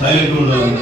Silent ఉండాలి.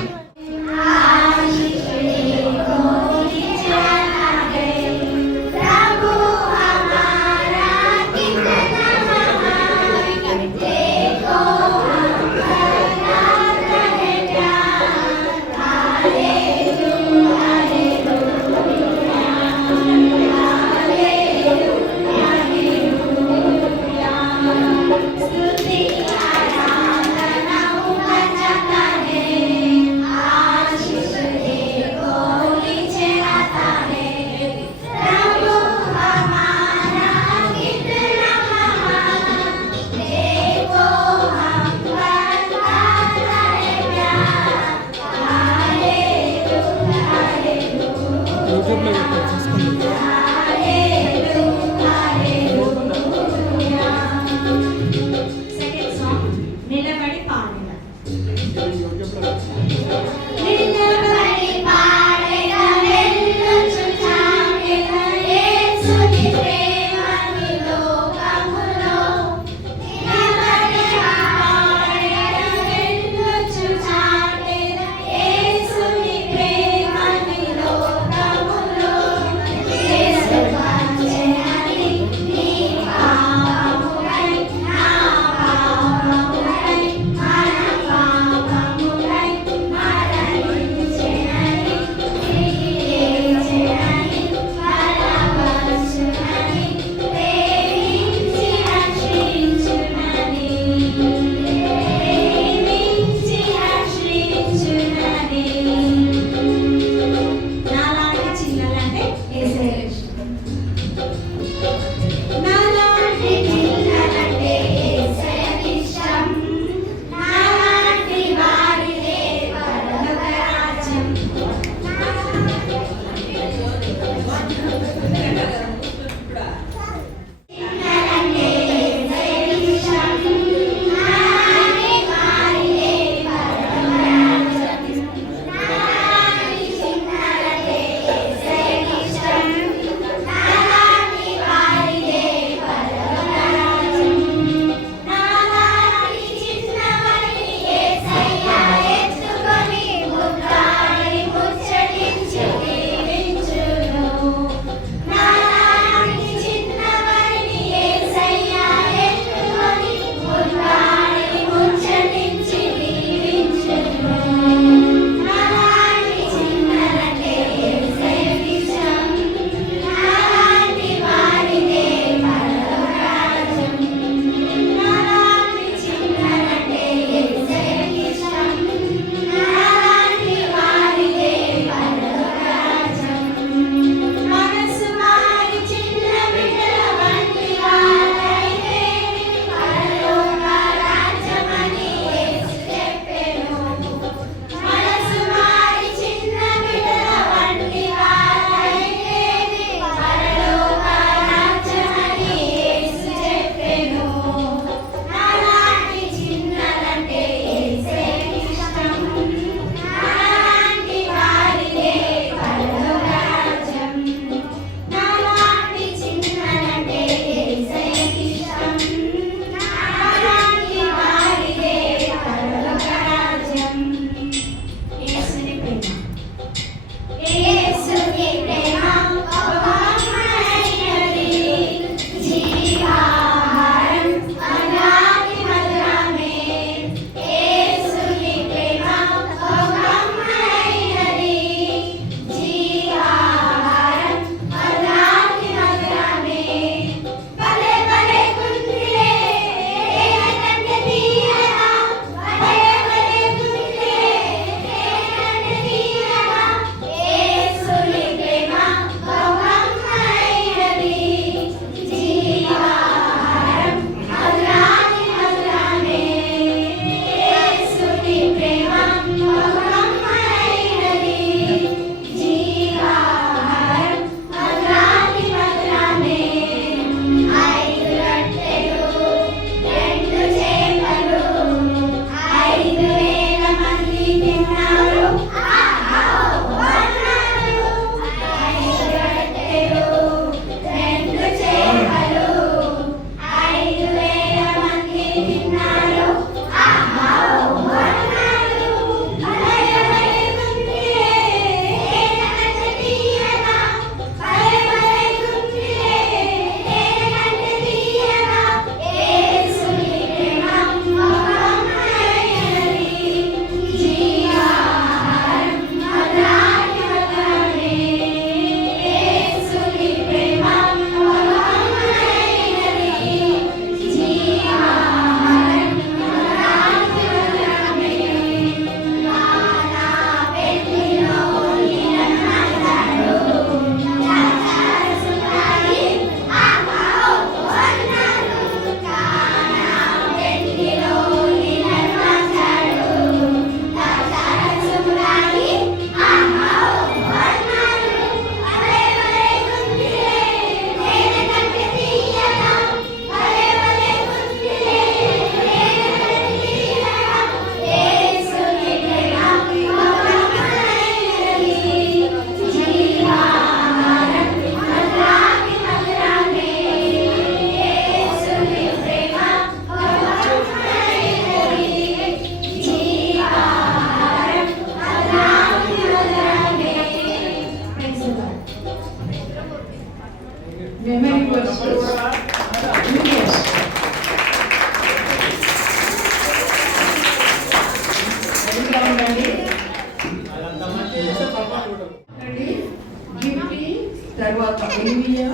ఎలివియా,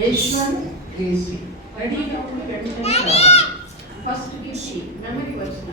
Yashwant, Gracie రెడీగా ఉండి వెంటనే రావాలి. ఫస్ట్ కి మెమరీ వచ్చిన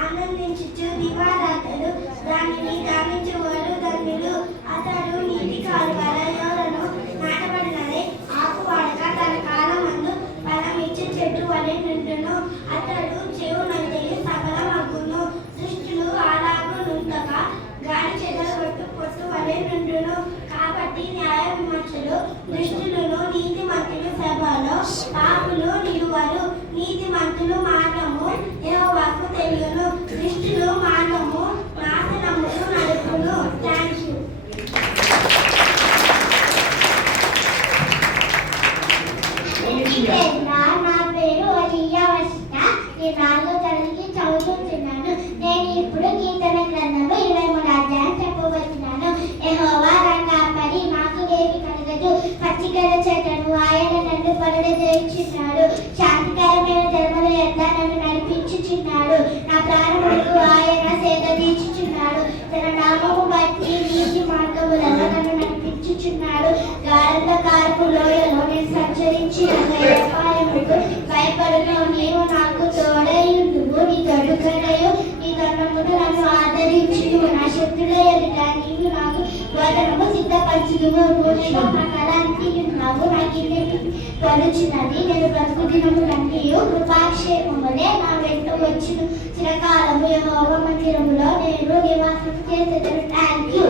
ఆనందించు దివారాతలు దానిని గమనించేవారు ధన్యులు. అతడు నీటి కాలువల యోరను నాటబడినదే ఆకువాడక తన కాలమందు ఫలమిచ్చు చెట్టు వలె నుండును. అతడు చెవునంతయు సఫలమగును. దుష్టులు అలాగు నుండక గాలి చెదరగొట్టు పొట్టు వలె నుండును. కాబట్టి న్యాయ విమర్శలు దుష్టులను నీతిమంతులు సభలో పాపులు నిలువరు. నీతిమంతులు మార్గము యెహోవాకు తెలియను. దుష్టులు మార్గము నాశనముకు నడుపును. Thank you. నా పేరు ఒలియా వసిత. నేను 4వ తరగతికి చదువుతున్నాను. నేను ఇప్పుడు కీర్తన గ్రంథము 23వ అధ్యాయం చెప్పబోతున్నాను. యెహోవా నా కాపరి, నాకు ఏమీ కలగదు. పచ్చిగల చెట్లను ఆయన నన్ను పరుడదీయుచున్నాడు. శాంతికరమైన జలముల యొద్ద నన్ను నడిపించుచున్నాడు. నా ప్రాణములకు ఆయన సేద తీర్చుచున్నాడు. తన నామము బట్టి నీతి మార్గములలో నన్ను నడిపించుచున్నాడు. గాఢంధకారపు లోయలో నేను సంచరించి భయపడను. నీవు నాకు తోడయుండువు. నీ తొడుగడయు నీ దండమును నన్ను ఆదరించును. నా శత్రుల ఎదుట నీవు నాకు వదనము సిద్ధపరచుదువు. నూనెలో నా తలానికి ఉన్నావు. నా కిందకి పలుచున్నది. నేను బ్రతుకు దినములన్నీ కృపాక్షేమములే నా వెంట వచ్చును. చిరకాలము యెహోవా మందిరములో నేను నివాసం చేసేదను. Thank you.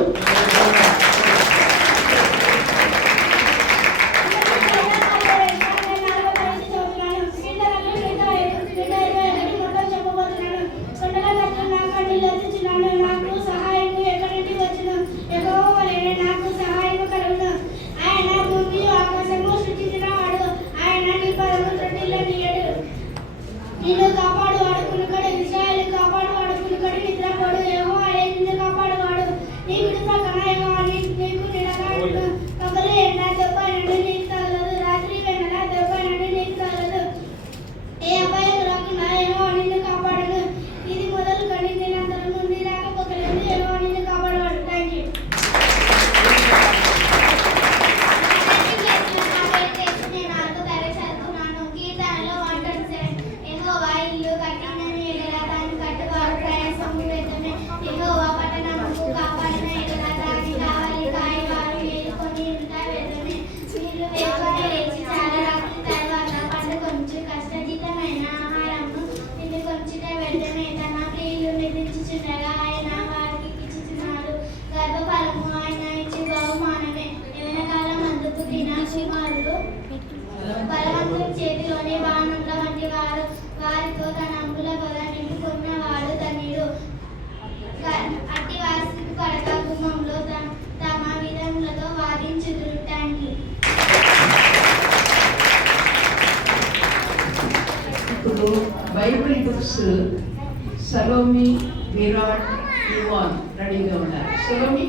నిన్ను కాపాడువాడు కునుకడు. ఇశ్రాయేలు కాపాడువాడు కునుకడు నిద్రపోడు. యెహోవా నిన్ను కాపాడువాడు. నీ కుడి ప్రక్కన యెహోవా నీకు నిలకడను. పగలు ఎండ దెబ్బ నుండి నీకు తగలదు. రాత్రి వెన్నెల దెబ్బ నుండి నీకు తగలదు. ఏ అపాయం రాకుండా యెహోవా నిన్ను కాపాడును. ఇది మొదలు కని దినాంతరం నుండి రాకపోకలేదు యెహోవా నిన్ను కాపాడువాడు. Thank you. బలవంతుని చేతిలోనే బాణంల వంటి వారు. వారితో తన అంగుల పొద నింపుకున్నవాడు ధన్యుడు. అట్టి వారికి పడక గుమ్మంలో తమ విధములతో వాదించుదురు. Thank you. ఇప్పుడు Bible books Salome, Virat, Yuvan రెడీగా ఉన్నారు. సలోమి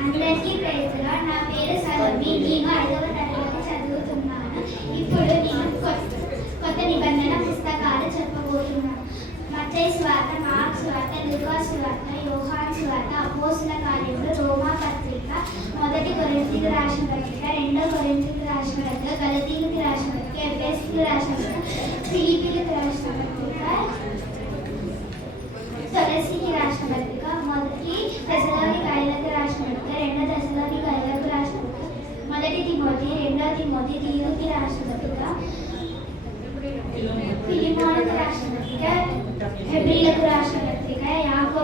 అందరికీ ప్రైజ్లో. నా పేరు సలోమి. నేను 5వ తరగతి చదువుతున్నాను. ఇప్పుడు నేను కొత్త నిబంధన పుస్తకాలు చెప్పబోతున్నాను. మత్తయి సువార్త, మార్కు సువార్త, లూకా సువార్త, యోహాను సువార్త, అపోస్తల కార్యములు, రోమా పత్రిక, 1 కొరింథీయులకు రాసిన పత్రిక, 2 కొరింథీయులకు రాసిన పత్రిక, గలతీయులకు రాసిన పత్రిక, ఎఫెసీయులకు రాసిన పత్రిక, ఫిలిప్పీయులకు రాసిన పత్రిక, తులసికి రాసిన పత్రిక, 1 తెస్సలోనికయులకు రాసిన పత్రిక, 2 తెస్సలోనికయులకు రాసిన పత్రిక, 1 తిమోతి, 2 తిమోతి, తీతుకి రాసిన పత్రిక, ఫిలిమోనుకు రాసిన పత్రిక, హెబ్రీయులకు రాసిన పత్రిక, యాకోబు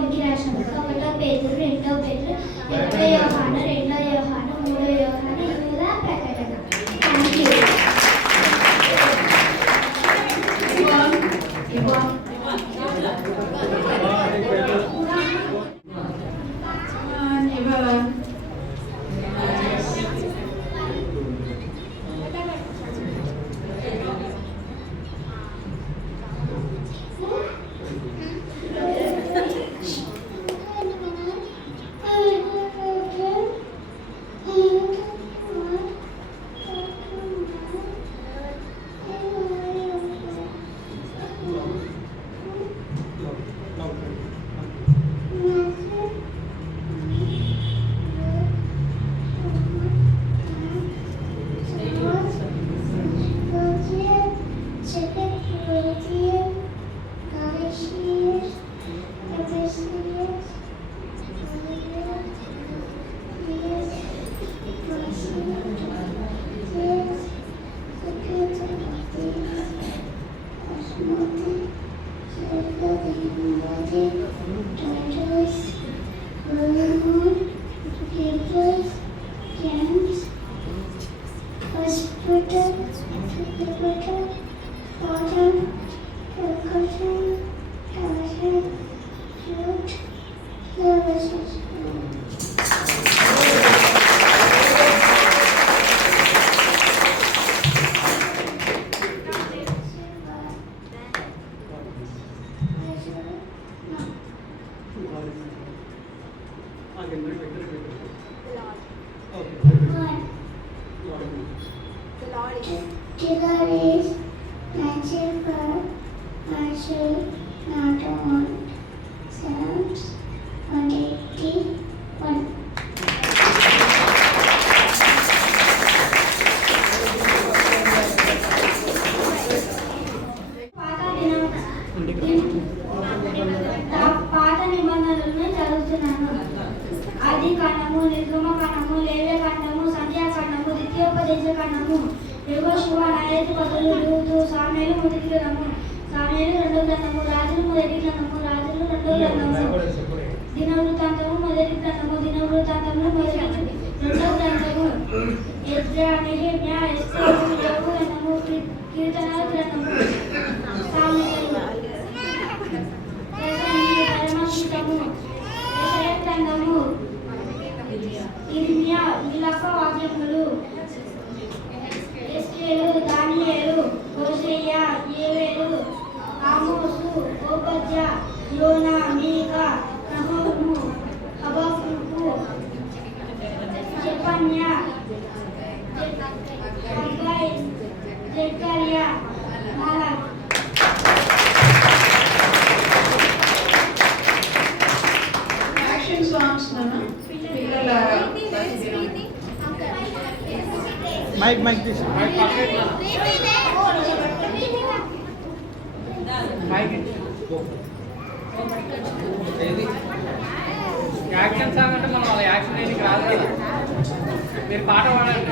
1 యోహాను 2 యోహాను 3 యోహాను యూద ప్రకటన. Thank you. Killer is natural for Marshall not on Psalms 181. పాత నిబంధనలను చదువుతున్నాను. ఆది కాండము, నిర్గమ కాండము, లేవ్య కాండము, సంఖ్యాకాండము, ద్వితీయోపదేశ కాండము, యెహోషువ, న్యాయాధిపతులు, రూతు, సామెలు మొదటి గ్రంథము, సామెలు రెండవ గ్రంథము, రాజులు మొదటి గ్రంథము, రాజులు రెండవ గ్రంథము, దినవృత్తాంతము మొదటి గ్రంథము, దినవృత్తాంతము మొదటి రెండవ గ్రంథము, ఎజ్రా, నెహెమ్యా, ఎస్తేరు, యోబు గ్రంథము, కీర్తనల గ్రంథము, సామెలు, పరమగీతము, యెషయా గ్రంథము, ఇర్మియా, విలాప వాక్యములు, ఎస్తేరు, దానియేలు, హోషేయ, యోవేలు, ఆమోసు, ఓబద్యా, యోనా, మీకా, నహూము, హబక్కూకు, జెఫన్యా, హగ్గై, జెకర్యా, మలాకి. యాక్షన్ సాంగ్స్ నాన్న పిల్లలారా మైక్ తీసి యాక్షన్ సాంగ్ అంటే మనం అలా యాక్షన్ అయ్యి రాదు కదా, మీరు పాట పాడాలి.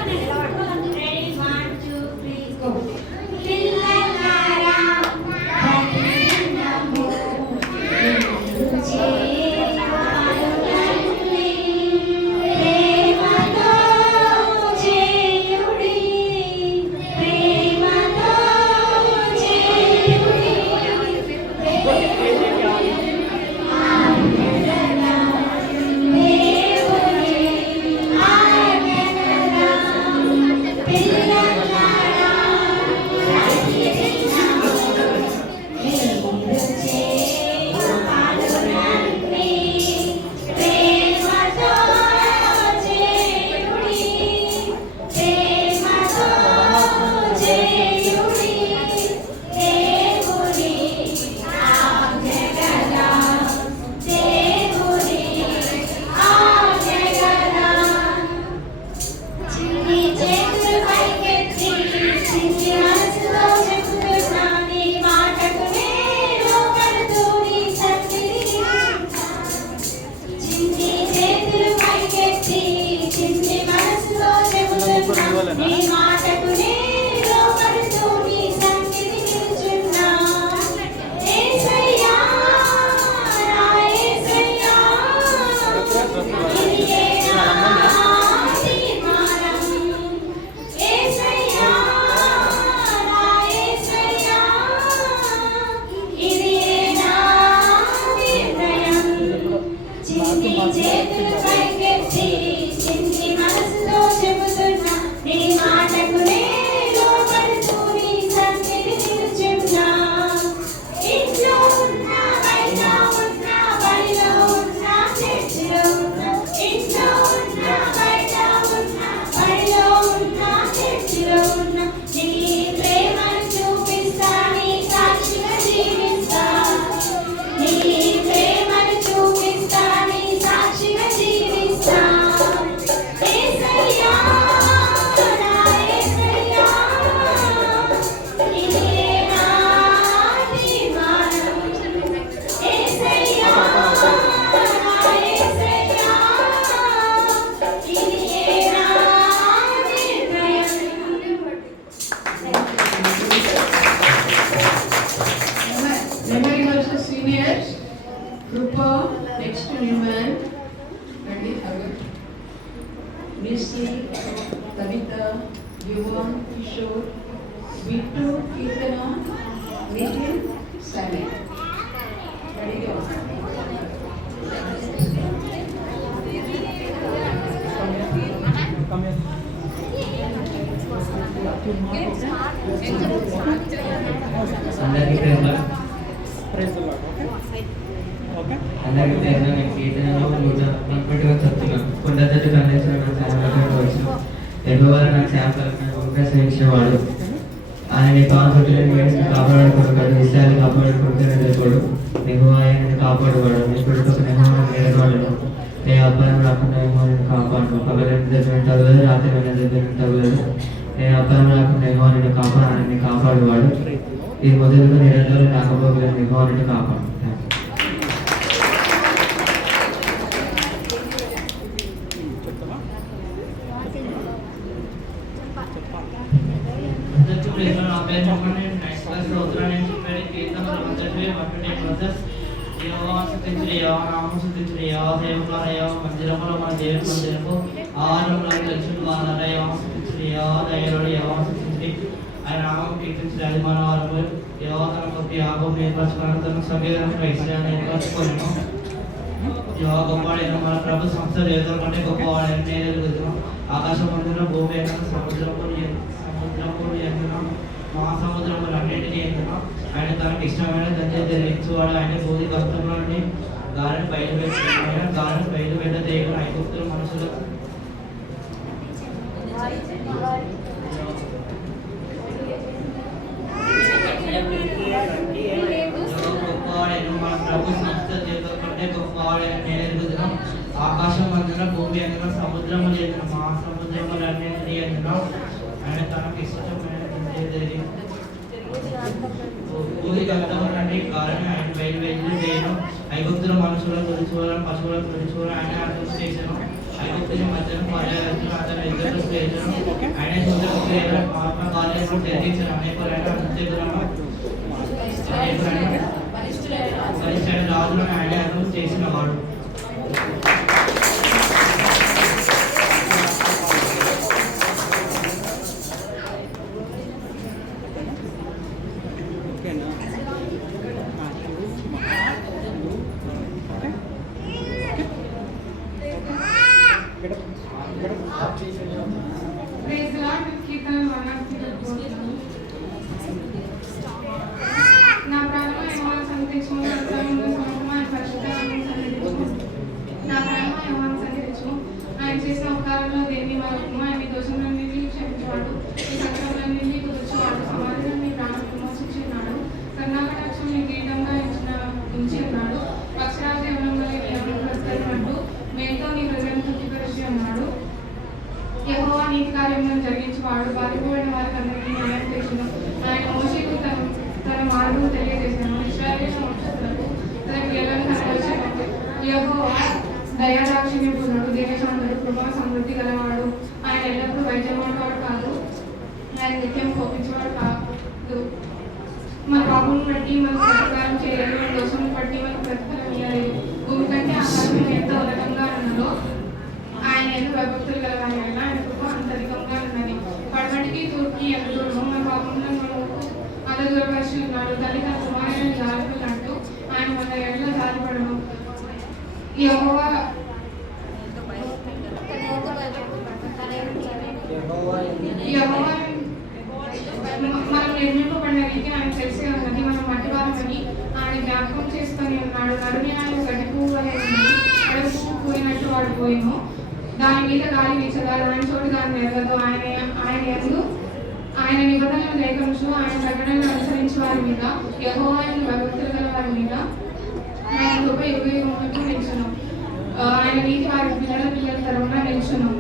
Yeah. Tulsi, Kavita, Yuvan, Kishore, Vittu, Kirtana, Nitin, Sally. Ready to go. అందరికీ ప్రేమ నేను కీర్తనలో 131 చెప్తున్నాను. కొండతట్టు కండేశ్వర నా సేవలకు వచ్చిన ఎగువారు నా సేవకులకు ఉపయోగించేవాడు. ఆయన కాన్సెప్ట్లను వేసి కాపాడుకోడు, విషయాలు కాపాడుకుంటూ నెహువా ఆయనని కాపాడువాడు. ఇప్పుడు ఒక నెహువా నిలబడడు. ఏ అబ్బాయి రాకుండా నెహువాని కాపాడు. పగలని దగ్గర తగలదు, రాత్రి వెళ్ళిన దగ్గర తగలదు. ఏ అబ్బాయి రాకుండా నెహువాని ఆయన్ని కాపాడువాడు. ఈ మొదలుగా నిరంతరం రాకపోగల నెహువాని కాపాడు. ఆయన నామం కీర్తించడానికి మన వారు తన కొద్ది యాగం ఏర్పరచుకున్న తన సభ్యులను ఇస్రాయేల్ ఏర్పరచుకోలేము. గొప్పవాడైన మన ప్రభు సంస్థ దేవతల కంటే గొప్పవాడైన ఎదుగుతున్నాం. ఆకాశం అందున భూమి అయిన సముద్రము ఎందున మహాసముద్రములు అన్నింటినీ ఎందున ఆయన తనకు ఇష్టమైన దంజ ధరించువాడు. ఆయన భూమి కష్టంలోని గాలిని బయలు పెట్ట దేవుడు ఐగుప్తుల మనుషులు మన ప్రభు సంస్థ దేవతల కంటే గొప్పవాడైన ఎదుగుతున్నాం. ఆకాశం అందున భూమి అందున సముద్రములు ఎందున మహాసముద్రములు అన్నింటినీ ఎందున ఆయన తనకు ఇష్టమైన కారణం ఆయన బయలుదేరి నేను ఐగుప్తుల మనుషుల తొలిచూరను పశువుల తొలిచూర ఆయన అర్థం చేశాను. ఐగుప్తుల మధ్యన పర్యావరణ అతను ఇద్దరు చేశాను. ఆయన చూసిన మహాత్మా కార్యాలను తెరించిన అనేకులైన బలిష్ఠైన రాజులను ఆయన అర్థం చేసిన వాడు. ఆయన చేసిన ఉపకారంలో దేన్ని వరకు ఆయన దోషులన్నింటినీ క్షమించేవాడు. ఈ సత్యంలన్నింటినీ కుదుర్చేవాడు. సమాజాన్ని ప్రాణం విమోచించున్నాడు. కర్ణాకటాక్షం కిరీటంగా ఉంచి ఉన్నాడు. అక్షరాల జీవనంలో అంటూ మేతో నీ హృదయం తృప్తిపరిచి ఉన్నాడు. యెహోవా నీతి కార్యములను జరిగించేవాడు. బాధిపోయిన వారికి అందరికీ న్యాయం చేసిన ఆయన మోషేకు తన మార్గం తెలియజేశాను. ఇశ్రాయేలు వంశస్థులకు తన క్రియలను కనబరిచాడు. యెహోవా దయాదాక్షిణ్యపూర్ణుడు, దీనశాంతుడు, కృపా సమృద్ధి గలవాడు. ఆయన ఎల్లప్పుడూ వైద్యవాడు కాదు, ఆయన నిత్యం కోపించేవాడు కాదు. మన పాపమును బట్టి మనకు ప్రతికారం చేయలేదు, మన దోషమును బట్టి మనకు ప్రతిఫలం ఇవ్వలేదు. భూమి కంటే ఆకాశం ఎంత ఉన్నతంగా ఉన్నదో ఆయన ఎందుకు భయభక్తులు గలవారి అయినా ఆయన కృప అంతరికంగా ఉన్నది. పడమటికి తూర్పుకి ఎంత దూరమో మన పాపములను మనకు అంత దూరపరిచి ఉన్నాడు. తల్లి తన కుమారుని జారిపోయినట్టు ఆయన మన ఎడలో జారిపడను. యెహోవా మనం నిర్మింపబడిన రీతి ఆయన తెలిసే ఉన్నది. మనం మట్టివారమని ఆయన జ్ఞాపకం చేసుకొని ఉన్నాడు. నరుని ఆయన గడ్డి పువ్వు అడవి పువ్వు పోయినట్టు వాడు పోయిను. దాని మీద గాలి వీచగా దాని చోటు దాన్ని ఎరగదు. ఆయన నిబంధనలు లేఖించు, ఆయన ప్రకటనలు అనుసరించి వారి మీద, యెహోవా భక్తులు గల వారి మీద ఆయన కృప యుగయుగములకు నిలుచును. ఆయన నీతి వారి పిల్లల తరమున నిలుచును.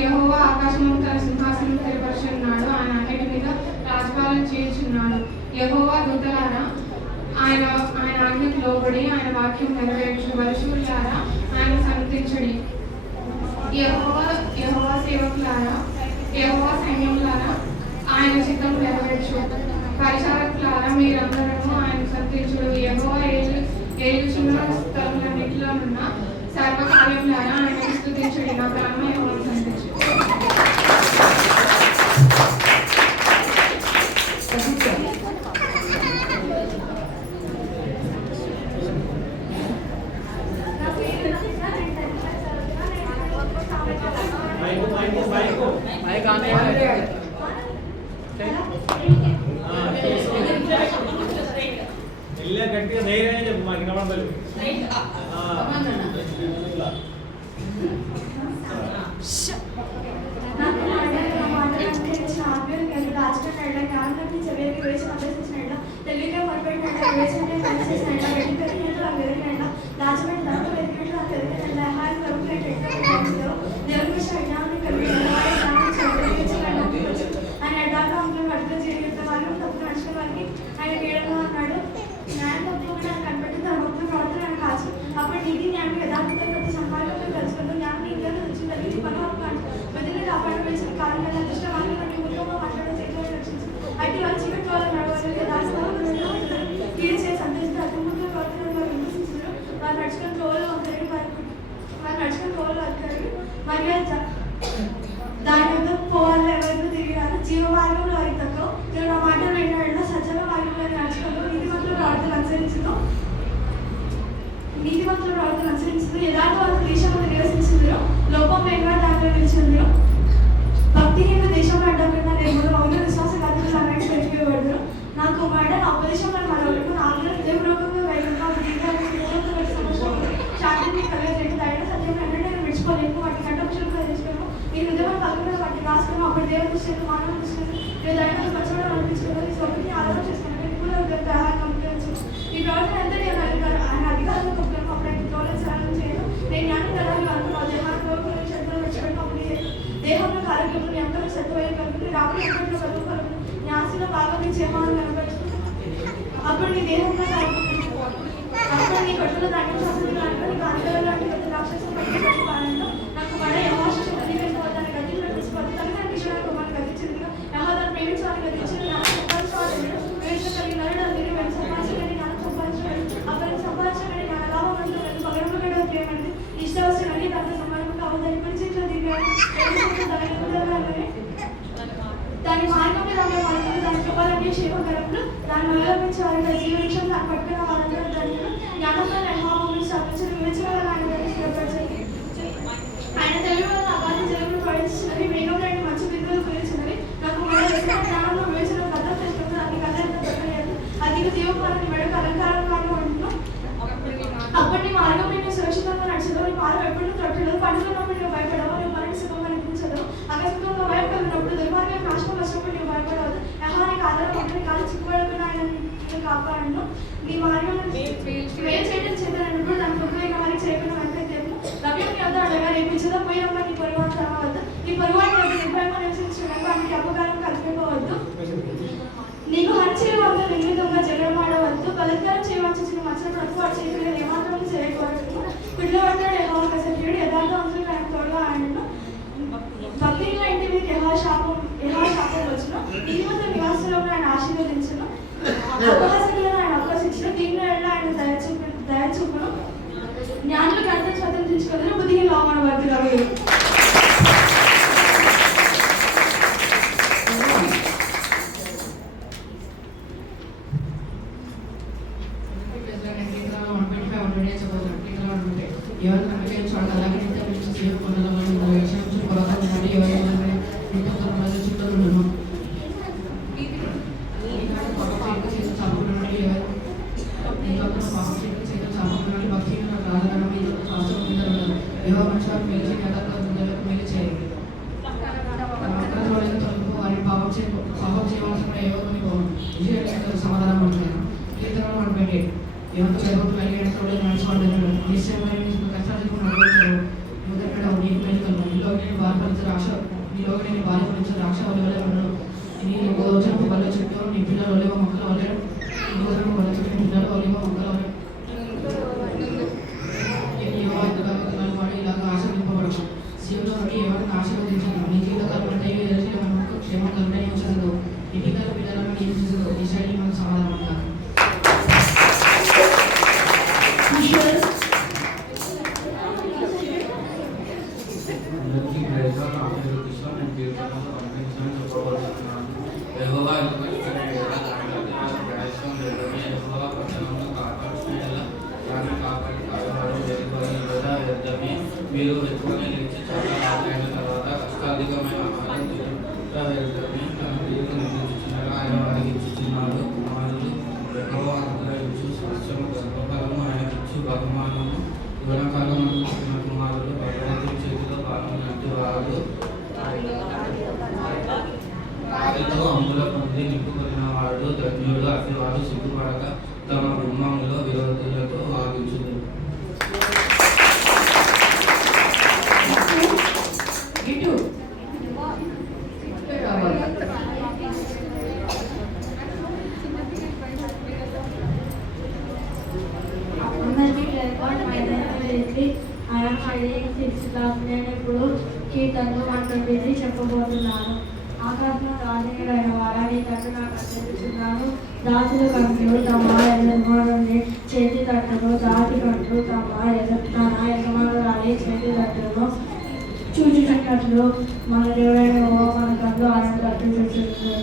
యెహోవా ఆకాశము తన సింహాసనం స్థిరపరిచి ఉన్నాడు. ఆయన అన్నిటి మీద రాజపాలన చేయుచున్నాడు. యెహోవా దూతలారా ఆయన ఆజ్ఞకు లోబడి ఆయన వాక్యం నెరవేర్చు. వరుషులారా ఆయన సన్నతించుడి. యెహోవా సేవకులారా, యెహోవా సైన్యములారా ఆయన చిత్తం నెరవేర్చు. పరిచారకులారా మీరందరూ ఆయన సన్నతించుడు. యెహోవా ఏలుచున్న స్థలములన్నిటిలో ఉన్న సర్వకార్యములారా ఆయన స్తుతించుడి. నా ప్రాణం నాకు మాట్లాడాలని ఆత్మీయులు రాజకీయ జ్ఞానాన్ని చెవికి వేసిన అభ్యసించిన తెలుగుగా మొదలుపెట్టిన వేసిన పనిచేసిన వెంకటేశ్వర రాజమండ్రి దాంట్లో వెతికిన తెలుగు హాయి కలుపులో దేవుని విషయ జ్ఞానాన్ని కలిగి ఆయన ఎడాగా అందులో అడ్డు జీవిత వాళ్ళు తప్పు నడిచిన వారికి ఆయన వీడంగా అన్నాడు న్యాయం తప్పుగా కనబట్టి తన భక్తులు ప్రవర్తన ఆయన కాచు అప్పుడు నీతి న్యాయం యథార్థత ప్రతి సంపాదనలో కలుసుకుంటూ జ్ఞానం ఇంకా వచ్చింది ఇది పనులు బదిలీ కాపాడు వేసిన కాలం వల్ల దృష్టవాన్ని బట్టి ఉద్యోగం మాట్లాడే శక్తులను రక్షించు అట్టి వారి చీకటి వాళ్ళ నడవాలి యథార్థంగా కీడు చేసి సందేశించి అర్థముగా ప్రవర్తన విమర్శించారు వారు నడుచుకున్న తోలు ఒకరి వారు నడుచుకున్న తోలు ఒకరి మరియు దాని వద్ద పోవాలి ఎవరిని తిరిగినారు జీవ మార్గంలో వారికి తక్కువ నేను నా మాటలు విన్నాడు సజ్జన మార్గంలో నడుచుకుంటూ నీతిమంతుల ప్రవర్తన అనుసరించును యథార్థ వారి దేశంలో నివసించుందో లోపం లేకుండా దాంట్లో నిలిచిందో భక్తిహీన దేశంలో అడ్డకుండా నేను మౌన విశ్వాసఘాతులు అన్నట్టు పెట్టుకోబడదు నాకు మాట నా ఉపదేశంలో మరొకటి నా ఆగ్రహం హృదయపూర్వకంగా శాంతిని కలిగేటట్టు దైవ సత్యం అంటే నేను విడిచిపోలేను వాటి కంటపుషులు కలిగించుకోను ఈ హృదయం కలుగుతున్న వాటిని రాసుకుని అప్పుడు దేవుని దృష్టిని మానవ దృష్టిని నేను దైవం పచ్చడం అనిపించుకుని ఈ సొంతని ఆలోచన చేసుకున్నాను ఈ ప్రవర్తన ఎంత ఆయన అధికారులు కొట్టుకున్నాను అప్పుడు ఆయన తోలని సహాయం చేయను నేను జ్ఞానం కలగాలి అనుకున్నాను దేహాన్ని శక్తులు పెట్టుకోవడం అప్పుడు దేహంలో కార్యక్రమం నీ అంతలో శక్తి కలుగుతుంది రాబడి ఎంతలో కలుగుతుంది నీ ఆశలో బాగా నీ క్షేమాన్ని కనపరుచుకుంటాను అప్పుడు నీ దేహంలో అప్పుడు నీ కట్టులో దాంట్లో శాస్త్రం అనుకో నీకు అంతలో లాంటి పెద్ద రాక్షసం పట్టుకోవాలంటూ నాకు పడ యహోష అధికంగా దాన్ని గతిలో తీసుకొని తల్లి కిషోర కుమార్ గతించింది యహోదాన్ని ప్రేమించాలని గతించింది నాకు సంపాదించాలని కలిగిన సంపాదించగలిగి నాకు సంపాదించగలి అప్పుడు సంపాదించగలి నా లాభం అంటే పగడంలో కూడా ప్రేమండి ఇష్టవసరమని దాంట్లో సంబంధం కావద్దని పరిచయంలో దిగాను దాని మార్గం మీద దాని కృపాలన్నీ క్షేమకరములు దాన్ని అవలంబించే వారి జీవవృక్షం దాన్ని పట్టుకున్న వాళ్ళందరూ దాన్ని జ్ఞానంలో నిర్మాణం స్థాపించిన వివేచన ఆయన తెలుగు వల్ల అగాధ జలుబులు పడించినవి వేగం లాంటి మంచి విధులు కురిచినవి నాకు జ్ఞానంలో వివేచన భద్రత చేసుకుంటుంది అది కళ్యాణ అధిక జీవపాలని మెడకు అలంకారంగా ఉంటున్నాం అప్పుడు నీ మార్గం నేను సురక్షితంగా నడిచదు నీ మార్గం ఎప్పుడు తొట్టలేదు పండుగ నువ్వు భయపడవు నువ్వు మనకి సుఖంగా అనిపించదు అకస్మాత్తుగా భయపడినప్పుడు దుర్మార్గం నాశనం వచ్చినప్పుడు నువ్వు భయపడవద్దు యెహోవా ఆధారం ఉంటుంది కాదు చిక్కుబడకుండా ఆయన నిన్ను కాపాడను నీ మార్గం వేరు చేయడం చేతనప్పుడు దాని తొమ్మిది వారికి చేయకుండా వెంటేము లభ్యం వద్ద అడగా రేపించదా పోయినమ్మ నీ పొరుగువాడు రావద్దు నీ పొరుగువాడిని వద్ద నిర్భయంగా నివసించడం వాటికి అపకారం కలిగిపోవద్దు నీకు హత్య వద్ద నిర్మితంగా జగడమాడవద్దు బలత్కారం చేయవలసిన మచ్చినప్పుడు వాడు చేతులు ఏమాత్రం చేయకూడదు గుడ్లో పడ్డాడు యెహోవా కసర్యుడు యథార్థ అంశం ఆయన తోడుగా ఆయనను భక్తిలో ఇంటి మీకు యెహోవా శాపం వచ్చును నీతిమంతుల నివాసంలో ఆయన ఆశీర్వదించును అపహాసకులను ఆయన అవకాశించిన దీనిలో ఆయన దయ చూపును జ్ఞానులకు అర్థం స్వతంత్రించుకోదని బుద్ధికి లోమన వర్తి కలగదు సమాధానం ఉంటుంది ఏమంటే చదువుకు వెళ్ళి నడుచుకోవడం నిశ్చయమైన కష్టాలు నీకు మెలుకలు నీలో నేను బాధపరిచే రాక్ష నీలో నేను బాధపరిచే రాక్ష వల్ల ఉండను నేను గోచరం వల్ల చెప్తాను నీ పిల్లలు ఒలివ మొక్కల వల్ల గోచరం వల్ల చెప్పిన పిల్లలు ఒలివ మొక్కల వల్ల వాడు ఇలాగ ఆశీర్వదింపబడదు శివులో నుండి ఎవరిని ఆశీర్వదించను నీ జీవితకాలం అంటే మనకు క్షేమం కలిగిన ఏం చదువు నీ పిల్లల పిల్లలను ఏం చదువు ఈ సైడ్ మనకు సమాధానం కాదు ధన్యులు అట్టి వారు సిగ్గుపడక తమ గుమ్మంలో విరోధులతో వాదించుదు. ఇటు రావాలి. నేను ఇప్పుడు కీర్తనలు 123 చెప్పబోతున్నాను. ఆకాశం రాజైన వారా నీ తట్టు నాకు అందించున్నాను. దాసుల కంట్లు తమ యజమానుని చేతి తట్టును, దాటి కంట్లు తన యజమానురాలి చేతి తట్టును చూచుచున్నట్లు మన దేవుడైన మన కళ్ళు ఆయన తట్టు చూచుతుంది.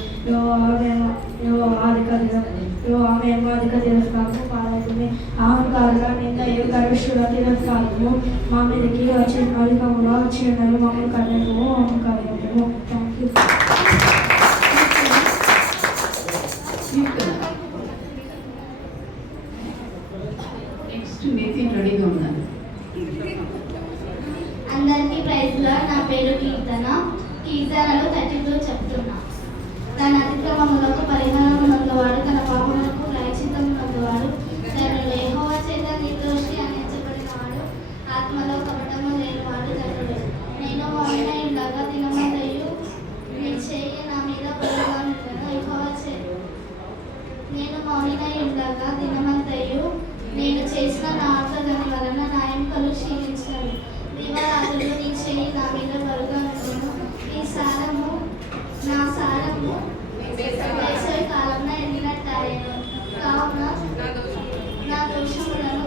మేము అధిక తిరస్కారము పాలవుతుంది. అహంకారుల నిందయు గర్విష్ఠుల తిరస్కారము మా మీదకి వచ్చి అధికముగా వచ్చిండలు మమ్మల్ని కట్టము అహంకారము. Thank you. నెక్స్ట్ నితిన్ రెడీగా ఉన్నాను. అందరికీ ప్రైజ్లో నా పేరు కీర్తనలు 32 చెప్తున్నా. తన అతిక్రమములకు పరిహారము నందువాడు, తన పాపములకు ప్రాయశ్చిత్తము నందువాడు, తను యెహోవా చేత నిర్దోషి అందించబడినవాడు, ఆత్మలో కపటము లేనివాడు ధన్యుడు. నేను మౌన ఉండగా దినమంతయు నీ చెయ్యి నా మీద బరువుగా నిలిపెను. నేను మౌనై ఉండగా దినమంతయు నేను చేసిన నా ఆత్మదాని వలన నా ఎముకలు క్షీణించాయి. దివారాత్రులు నీ చెయ్యి నా మీద బరువుగా నిలిపెను. నా సారము వేసవి కాలంలో ఎండినట్టాయను. కావున నా దోషములను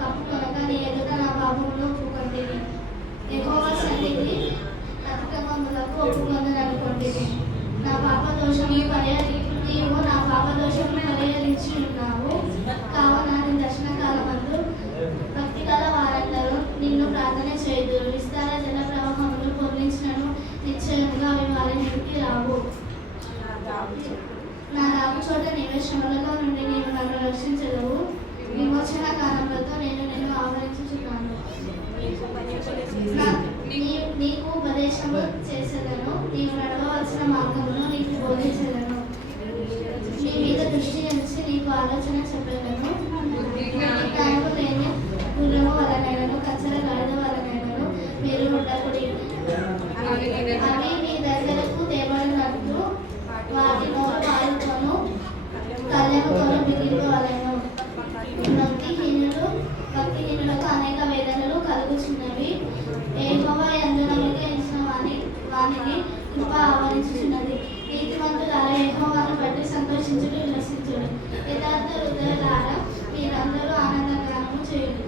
కప్పుకొనక నీ ఎదుట నా పాపములు ఒప్పుకొంటిని. యెహోవా సన్నిధి అతిక్రమములకు ఒప్పుకొందుననుకొంటిని. నా పాప దోషమును నీవు నా పాప దోషమును పరిహరించి ఉన్నావు. కావున నీ దర్శన కాలమందు భక్తిగల వారందరూ నిన్ను ప్రార్థన చేయుదురు. విస్తార జల ప్రవాహములు పొర్లించినను నిశ్చయముగా అవి వారి మీదకి రావు. నా రాపు చోట నీవే శ్రమలలో నుండి నీవు నన్ను రక్షించదవు. విమోచన కాలంలో నేను నిన్ను ఆవరించుచున్నాను. నీకు ఉపదేశము చేసేదను, నీవు నడవవలసిన మార్గమును నీకు బోధించదను. నీ మీద దృష్టి ఉంచి నీకు ఆలోచన చెప్పేదను. జ్ఞానము లేని గుర్రము వలనైనను కచ్చర గాడిద వలనైనను మీరు ఉండకుడి. అవి నీ దగ్గరకు తేబడినట్లు వాటి నోరు వాయుతోను కళ్ళెముతోను మిగిలిపోవలెను. భక్తిహీనులకు అనేక వేదనలు కలుగుచున్నవి. యెహోవా యందు నమ్మకించిన వానికి కృప ఆవరించుచున్నది. నీతిమంతులారా యెహోవాను బట్టి సంతోషించుడు ఉల్లసించుడు. యథార్థ హృదయులారా మీరందరూ ఆనందగానము చేయుడు.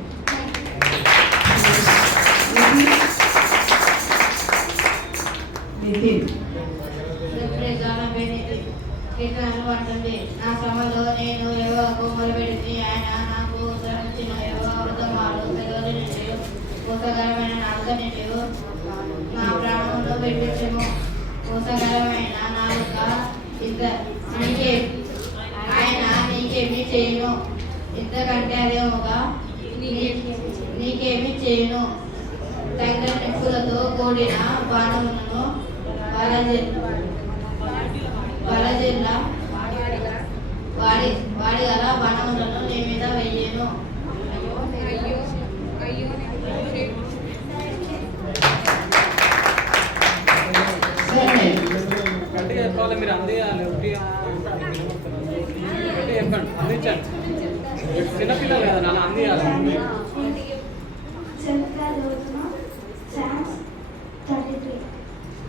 కీర్తనలు 120. నా శ్రమలో నేను యెహోవాకు మొరపెడితి. ఆయన నాకు ఉత్తరమిచ్చెను. యెహోవా వృద్ధమాడు తెగలు నిండియు కోసకరమైన నాలుక నిండియు నా ప్రాణమును పెట్టించెను. కోసకరమైన నాలుక ఆయన నీకేమి చేయును? ఇంతకంటే అదేముగా నీకేమి చేయును? తండ్రి నిప్పులతో కూడిన బాణములను వరజిల్ల వాడి గల బాణములను నీ మీద వెయ్యను. గట్టిగా చెప్పాలి, మీరు అందియాలి. చెప్పండి, అందించండి. చిన్నపిల్లలు కదా నాన్న, అందియాలి. Psalms 33.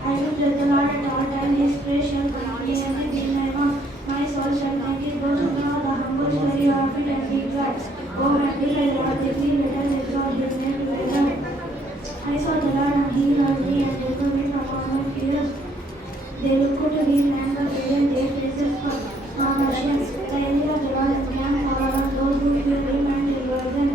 I will bless the Lord at all times. His praise shall continually be in my mouth. My soul shall thank you. Those who know the humble shall hear of it and be glad. Oh, magnify the Lord with me. Let us exalt His name together. I saw the Lord and He heard me and delivered me from all my fears. They will go to His land of Eden. Their faces for Nations. The enemy of the Lord is camp for all those who fear Him and deliver them.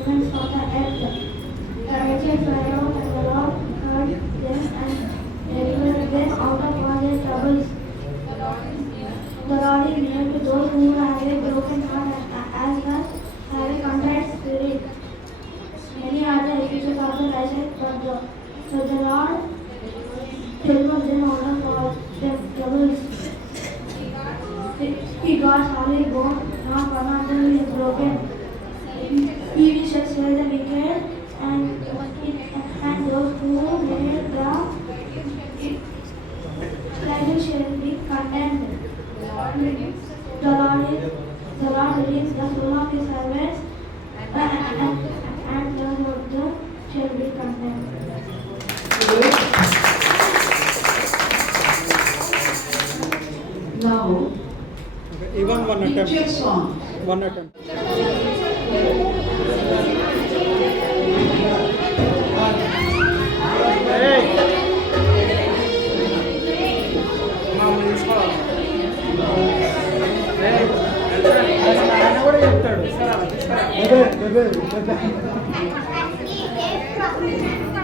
movements of the earth. The wretched Pharaoh and the Lord heard them and delivered them out of all their troubles. The Lord is near to those who have a broken heart as well have a contrite spirit. Many are the afflictions of the righteous, but the Lord delivers them out of all their troubles. He got solid bone, not one of them is broken. He will shall the wicked and those who made the righteous shall be condemned. The Lord relieves the soul of his servants and the world shall be condemned. Now, Even one attempt. picture song. One attempt. ఆయన కూడా చెప్తాడు.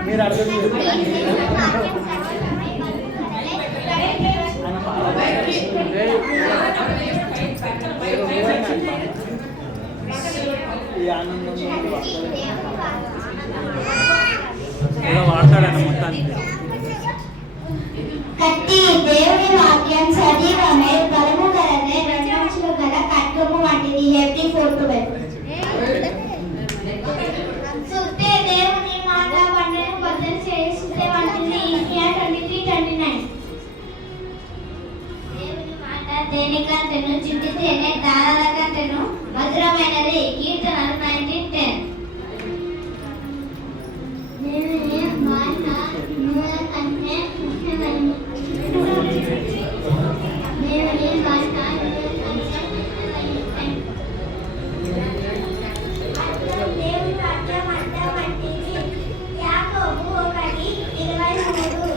మీరు అర్థం ఈ ఆనందం ఏదో వాడతాడన్న మొత్తానికి. కత్తి దేవుని వాక్యం సజీవమే బలము గలదే రెండంచులు గల ఖడ్గము వంటిది. హెబ్రీ 4:12. సుత్తే దేవుని మాట బండను బద్దలు చేస్తే వంటిది. ఇర్మియా 23:29. దేవుని మాట దేనికంటేను చింతితేనే దారాల కంటేను మధురమైనది. కీర్తనలు 19:10. దేవుని మాట నూనె కంటే ముఖ్యమైనది. దేవుని మాట నూనె కంటే ముఖ్యమైనది. దేవుని వాక్యం అంట వంటిది. యాకోబు 1:23.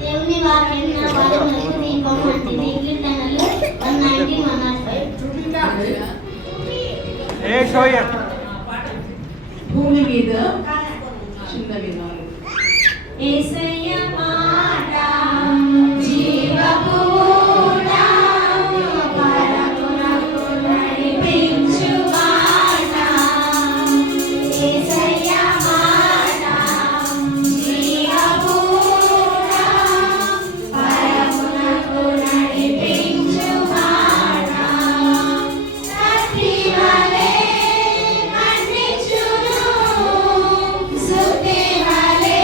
దేవుని వాక్యం నా పాదములకు దీపం వంటిది. కీర్తనలు 119:105. భూమి మీద చిన్న విధానం. యేసయ్య మాట జీవపు ఊట, పరమునకు నడిపించు మాట. యేసయ్య మాట జీవపు ఊట, పరమునకు నడిపించు మాట. కత్తి వలె ఖండించును, సుత్తి వలె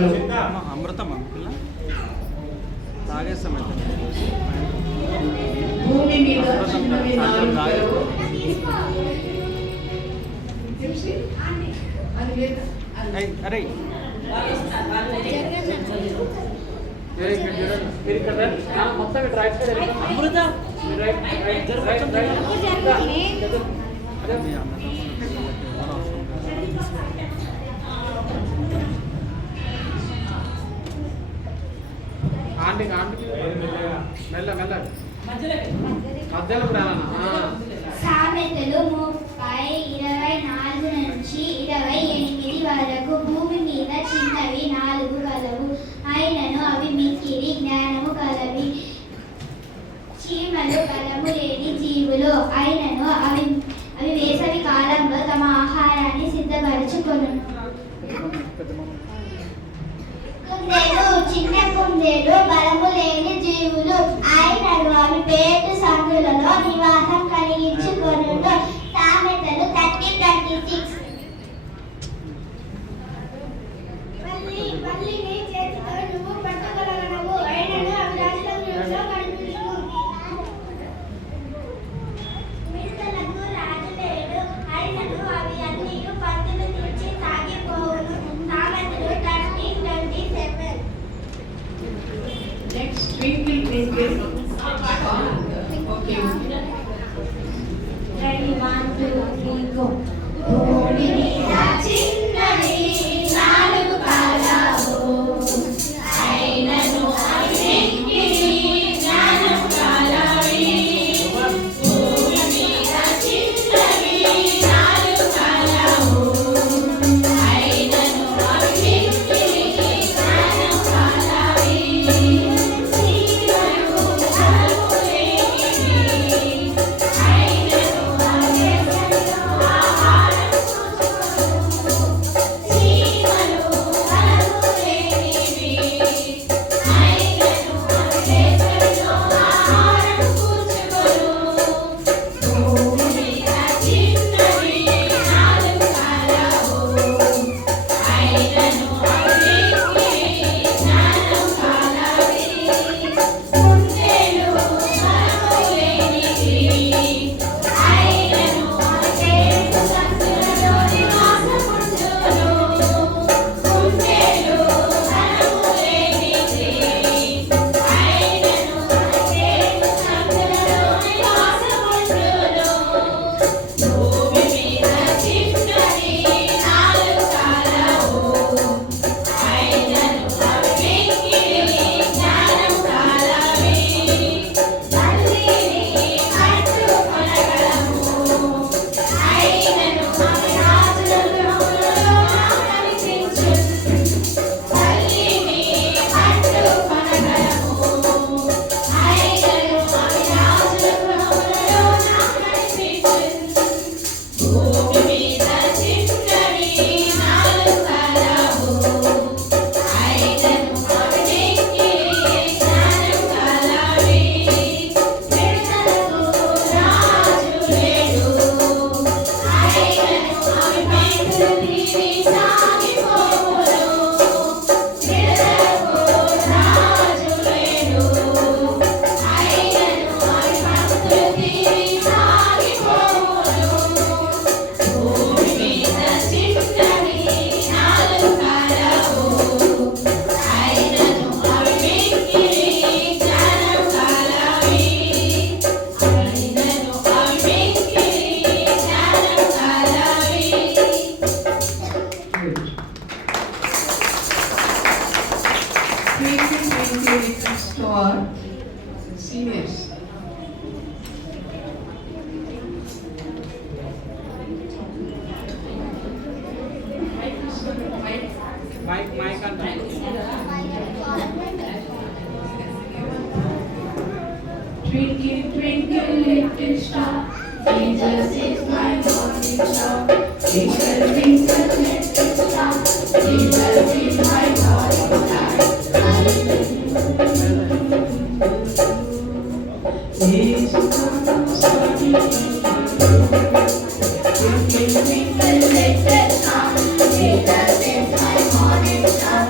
కలవు. అమృతం పిల్ల తాగేస్తామంటే భూమి మీద చిన్నవి 4 కలవు. అది లేదా అరే మొత్తం రైట్ సైడ్ ఆంటీ మెల్ల మెల్ల మధ్యలో సామెతలు 30:24 నుంచి 28 వరకు. భూమి మీద చిన్నవి 4 కలవు, అయినను అవి మిక్కిలి జ్ఞానము కలవి. చీమలు బలము లేని జీవులు, అయినను అవి వేసవి కాలంలో తమ ఆహారాన్ని సిద్ధపరచుకొను. కుందేలు చిన్న కుందేలు బలము లేని జీవులు, అయినను అవి పేటు సందులలో నివాసం కలిగించుకొనును. సామెతలు 30:26. పల్లిని చేతితో నువ్వు పట్టగలగనవు, అయినను అవి రాజులలో కనిపించును. మిడతలకు రాజు లేడు, అయినను అవి అన్నీ పత్తులు తీర్చి సాగిపోవును. సామెతలు 30:27. Next twinkle twinkle okay Ready, 1, 2, 3, go. భూమి మీద చిన్నవి 4 కలవు, అయినను అవి మిక్కిలి జ్ఞానము కలవి. భూమి మీద చిన్నవి 4 కలవు, అయినను అవి మిక్కిలి జ్ఞానము కలవి. చీమలు బలము లేనివి, అయినను అవి ఆహారం చూచుకొను. చీమలు బలము లేనివి, అయినను అవి ఆహారం కూర్చుకొను. భూమి మీద చిన్నవి 4 కలవు, అయినను అవి మిక్కిలి జ్ఞానము కలవి. కుందేలు బలము లేనిది, అయినను అవి పేటు సందులలో నివాసముండును. కుందేలు బలము లేనిది, అయినను అవి పేటు సందులలో నివాసముండును. భూమి మీద చిన్నవి 4 కలవు, అయినను అవి మిక్కిలి జ్ఞానము కలవి. పల్లిని పట్టుకొనగలము, అయినను అవి రాజుల గృహములలో కనిపించును. పల్లిని పట్టుకొనగలము, అయినను అవి రాజుల గృహములలో కనిపించును. భూమి మీద చిన్నవి 4 కలవు, అయినను అవి మిక్కిలి జ్ఞానము కలవి. మిడతలకు రాజు లేడు, అయినను అవి పేటులు తీరి సాగిపోవును. మిడతలకు రాజు లేడు, అయినను అవి పత్తులు తీరి సాగిపోవును. భూమి మీద చిన్నవి 4 కలవు, అయినను అవి మిక్కిలి జ్ఞానము కలవి. అయినను అవి మిక్కిలి జ్ఞానము కలవి. Twinkle twinkle little star seniors. Mike అంట Twinkle, twinkle, little star, Jesus is my morning star. Twinkle, twinkle, little star, Jesus is my morning star. Jesus comes shining Twinkle, twinkle, little star, Jesus is my morning star.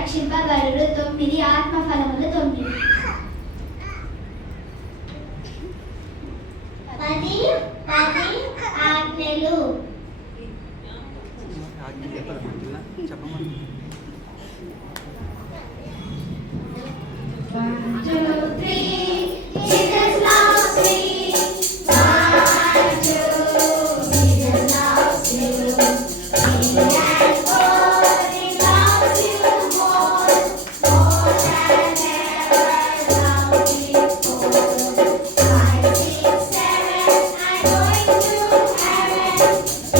రక్షింపగలరు. 9 ఆత్మఫలములు 9. 10 ఆజ్ఞలు. చెప్పమని 1, 2, 3 Jesus loves me. 1, 2 Jesus loves you. He has more. He loves you more than ever loved before. 5, 6, 7 I'm going to heaven.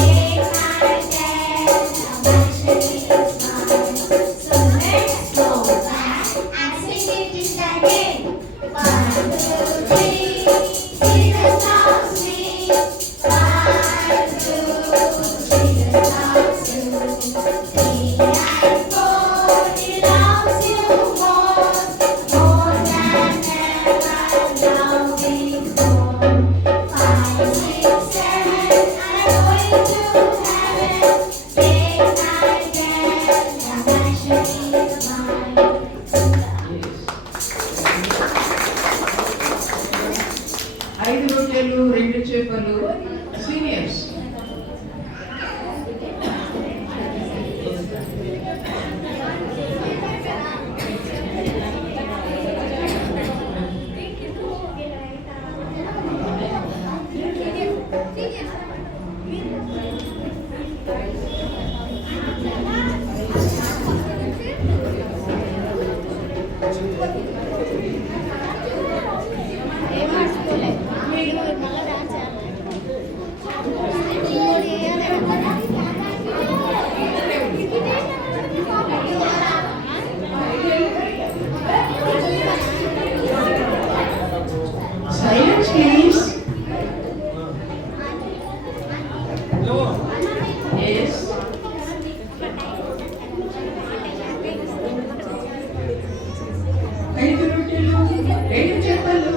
8, 9, 10 salvation is mine. So let's go back and sing it just again. 1, 2, 3 Jesus loves me. 1, 2 Jesus loves you. 3 and 4 He loves you more than ever loved before. 5, 6, 7 I'm going to heaven. 8, 9, 10 salvation is mine. 5 రొట్టెలు 2 చేపలు seniors. Silence please. Yes. ఐదు రొట్టెలు 2 చేపలు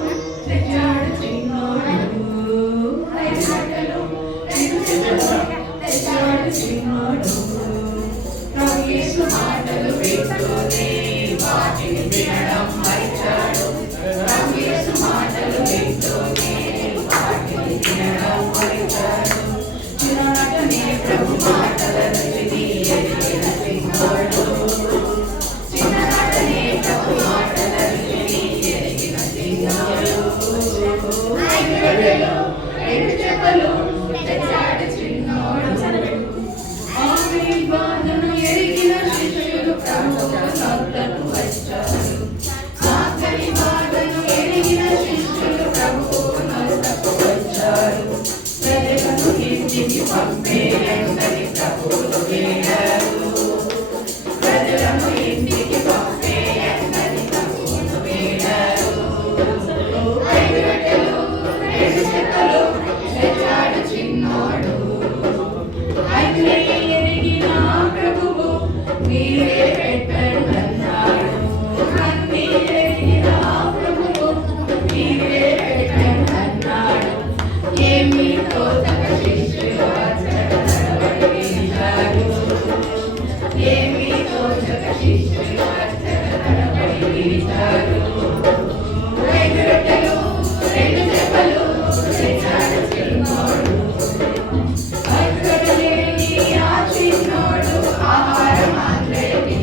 తెచ్చాడు చిన్నోడు. 5 రొట్టెలు 2 చేపలు తెచ్చాడు చిన్నోడు. ప్రభు యేసు మాటలు వింటూనే వాటిని వినడం మరిచాడు. ప్రభు యేసు మాటలు వింటూనే వాటిని వినడం మరిచాడు. చిన్ననాటనే ప్రభు మాటల రుచిని ఎరిగిన చిన్నోడు. చిన్ననాటనే ప్రభు మాటల రుచిని ఎరిగిన చిన్నోడు. 5 రొట్టెలు 2 చేపలు తెచ్చాడు చిన్నోడు. ఆమె బాధను ఎరిగిన శిష్యులు ప్రభువు నొద్దకు వచ్చారు. ఆఖరి బాధను ఎరిగిన శిష్యులు ప్రభువు నొద్దకు వచ్చారు. ప్రజలను ఇంటికి పంపేయందని ప్రభువులు వేడారు. ప్రజలను ఇంటికి పంపేయందని ప్రభువులు వేడారు. 5 రొట్టెలు 2 చేపలు తెచ్చాడు చిన్నోడు. అగ్ని ఎరిగిన ప్రభువు మీరే పెట్టండన్నాడు. అగ్ని ఎరిగిన ప్రభువు మీరే పెట్టండన్నాడు. ఏమీ తోచక శిష్యులు అచ్చట తడబడిచారు. ఏమీ తోచక శిష్యులు అచ్చట తడబడిచారు. 5 రొట్టెలు 2 చేపలు తెచ్చాడు చిన్నోడు. అక్కడలేని ఆ చిన్నోడు ఆహారం అందరికీ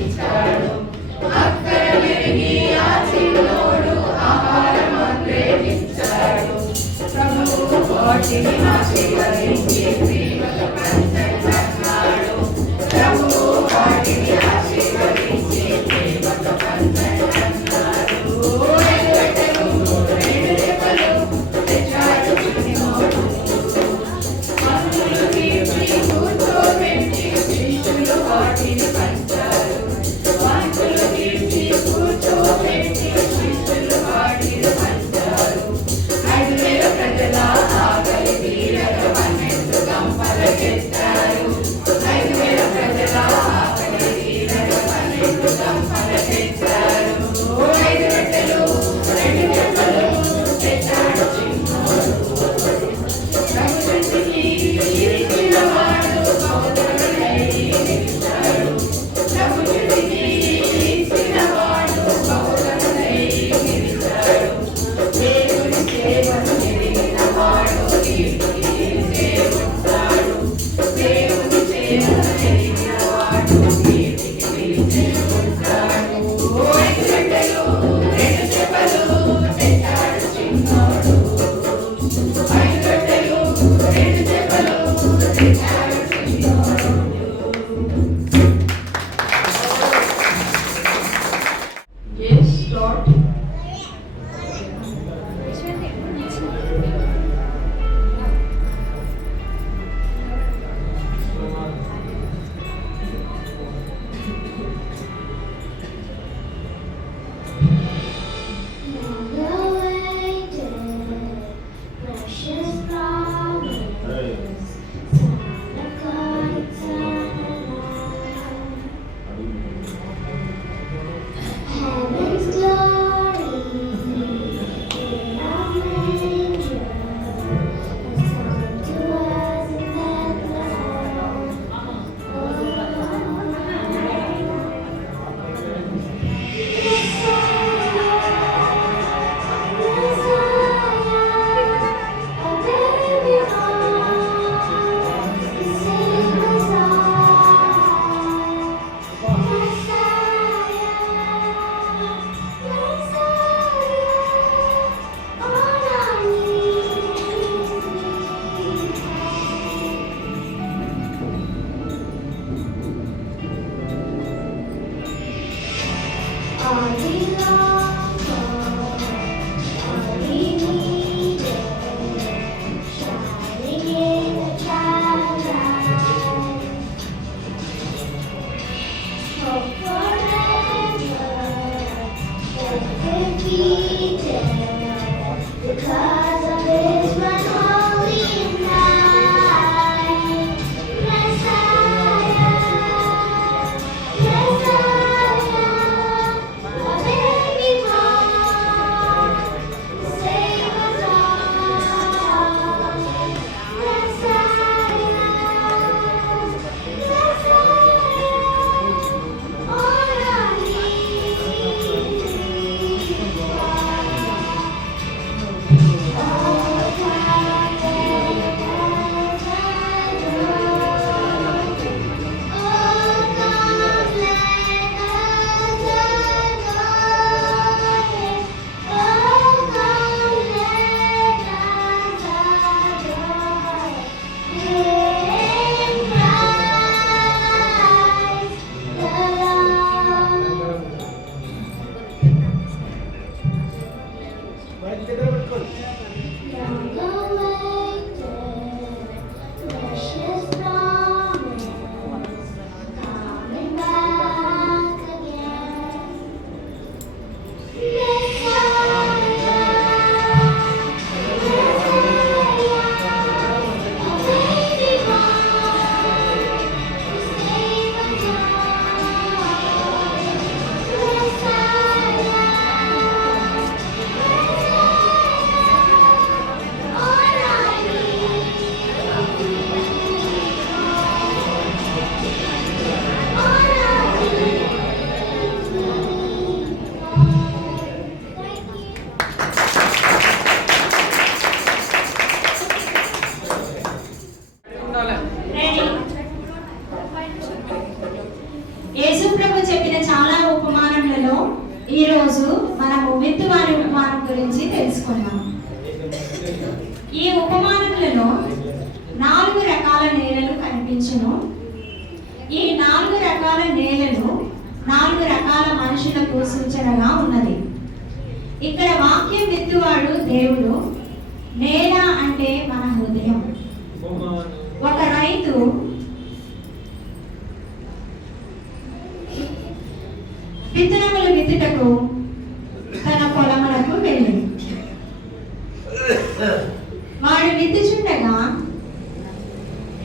ఈరోజు మనము విత్తువాని ఉపమానం గురించి తెలుసుకున్నాము. ఈ ఉపమానములలో 4 రకాల నేలలు కనిపించును. ఈ 4 రకాల నేలలు 4 రకాల మనుషులకు సూచనగా ఉన్నది. ఇక్కడ వాక్యం విత్తువాడు దేవుడు, నేల అంటే మన హృదయం. ఒక రైతు విత్తనములు విత్తుటకు తన పొలములకు వెళ్ళి వాడు విత్తుచుండగా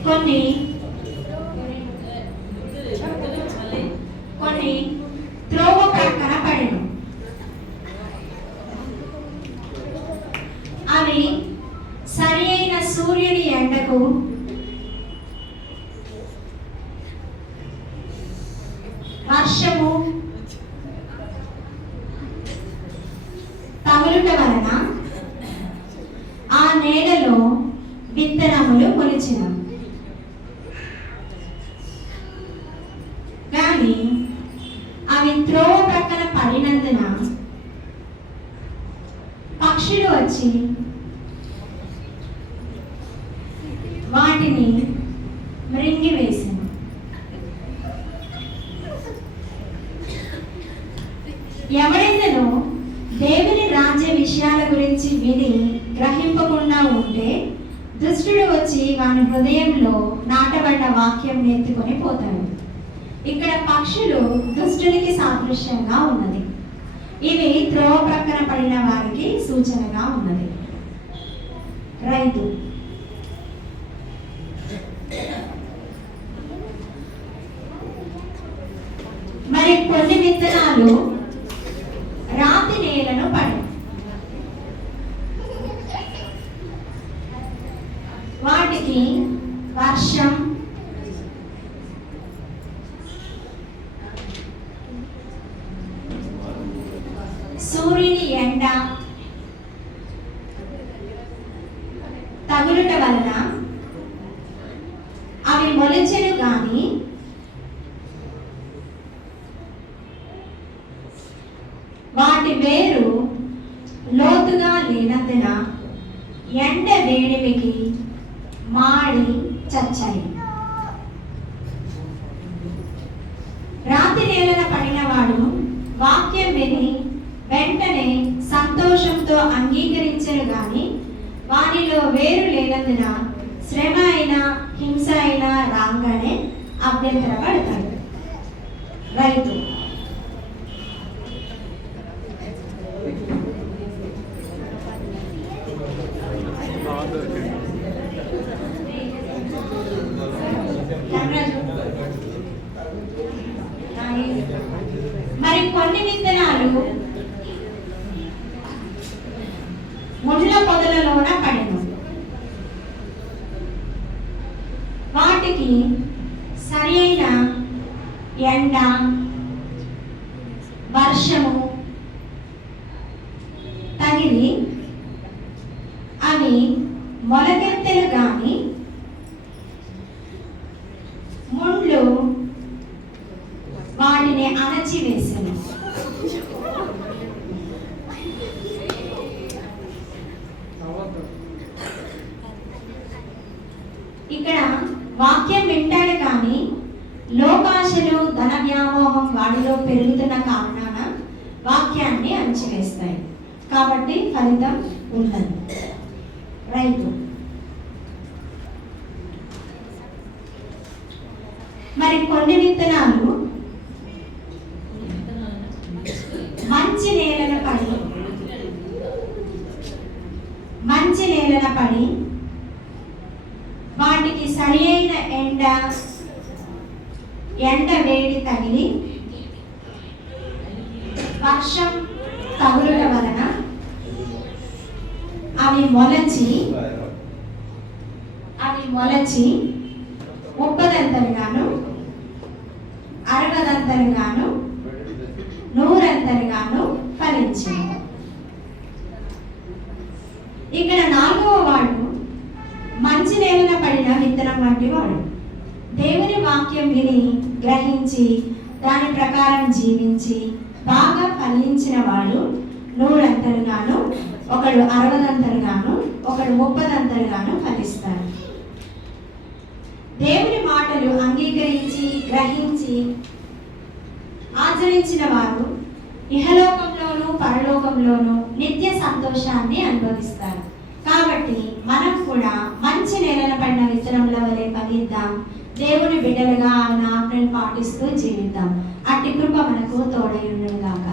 కొన్ని త్రోవ ప్రక్కన పడెను. అవి సరి అయిన సూర్యుని ఎండకు వర్షము తగులుట వలన ఆ నేలలో విత్తనములు మొలిచెను. కానీ అవి త్రోవ ప్రక్కన పడినందున పక్షులు వచ్చి వాటిని మృంగివేశాను. ఎవరైనాను దేవుని రాజ్య విషయాల గురించి విని గ్రహింపకుండా ఉంటే దుష్టుడు వచ్చి వాని హృదయంలో నాటబడ్డ వాక్యం ఎత్తుకొని పోతాడు. ఇక్కడ పక్షులు దుష్టునికి సాదృశ్యంగా ఉన్నది. ఇవి త్రోవ ప్రక్కన పడిన వారికి సూచనగా ఉన్నది. రైతు మరి కొన్ని విత్తనాలు రాతి నేలను పడి వాటికి వర్షం, సూర్యుని ఎండ తగులుట వలన అవి మొలిచెను గాని వాటి వేరు లోతుగా లేనందున ఎండ వేడిమికి మాడి చచ్చాయి. రాతి నేలన పడినవాడు వాక్యం విని వెంటనే సంతోషంతో అంగీకరించరు గాని వానిలో వేరు లేనందున శ్రమ అయినా హింస అయినా రాగానే అభ్యంతరపడతాడు. రైతు మరి కొన్ని విత్తనాలు ముళ్ళ పొదలలోన పడెను. వాటికి సరి అయిన ఎండ, వర్షము తగిలి అవి మొలకెత్తెలు గాని ముండ్లు వాటిని అణచివేసెను. ఇక్కడ వాక్యం వింటాడు కానీ లోకాశలు, ధన వ్యామోహం వాడిలో పెరుగుతున్న కారణాన వాక్యాన్ని అణచివేస్తాయి. కాబట్టి ఫలితం ఉండదు. రైతు మరి కొన్ని విత్తనాలు మంచి నేలన పడి వాటికి సరి అయిన ఎండ వేడి తగిలి వర్షం తగులుట వలన అవి మొలచి 30దంతలుగాను 60దంతలుగాను 100దంతలుగాను ఫలించింది. ఇక్కడ 4వ వాడు మంచి నేలన పడిన విత్తనం వంటి వాడు. దేవుని వాక్యం విని గ్రహించి దాని ప్రకారం జీవించి బాగా ఫలించిన వాడు 100 అంతలుగాను, ఒకడు 60 అంతలుగాను, ఒకడు 30 అంతలుగాను ఫలిస్తాడు. దేవుని మాటలు అంగీకరించి గ్రహించి ఆచరించిన వారు ఇహలోకంలోను పరలోకంలోను నిత్య సంతోషాన్ని అనుభవిస్తారు. కాబట్టి మనం కూడా మంచి నేలన పడిన విత్తనముల వలె ఫలిద్దాం. దేవుని బిడ్డలుగా ఆయన ఆజ్ఞలను పాటిస్తూ జీవిద్దాం. అట్టి కృప మనకు తోడై ఉండును గాక.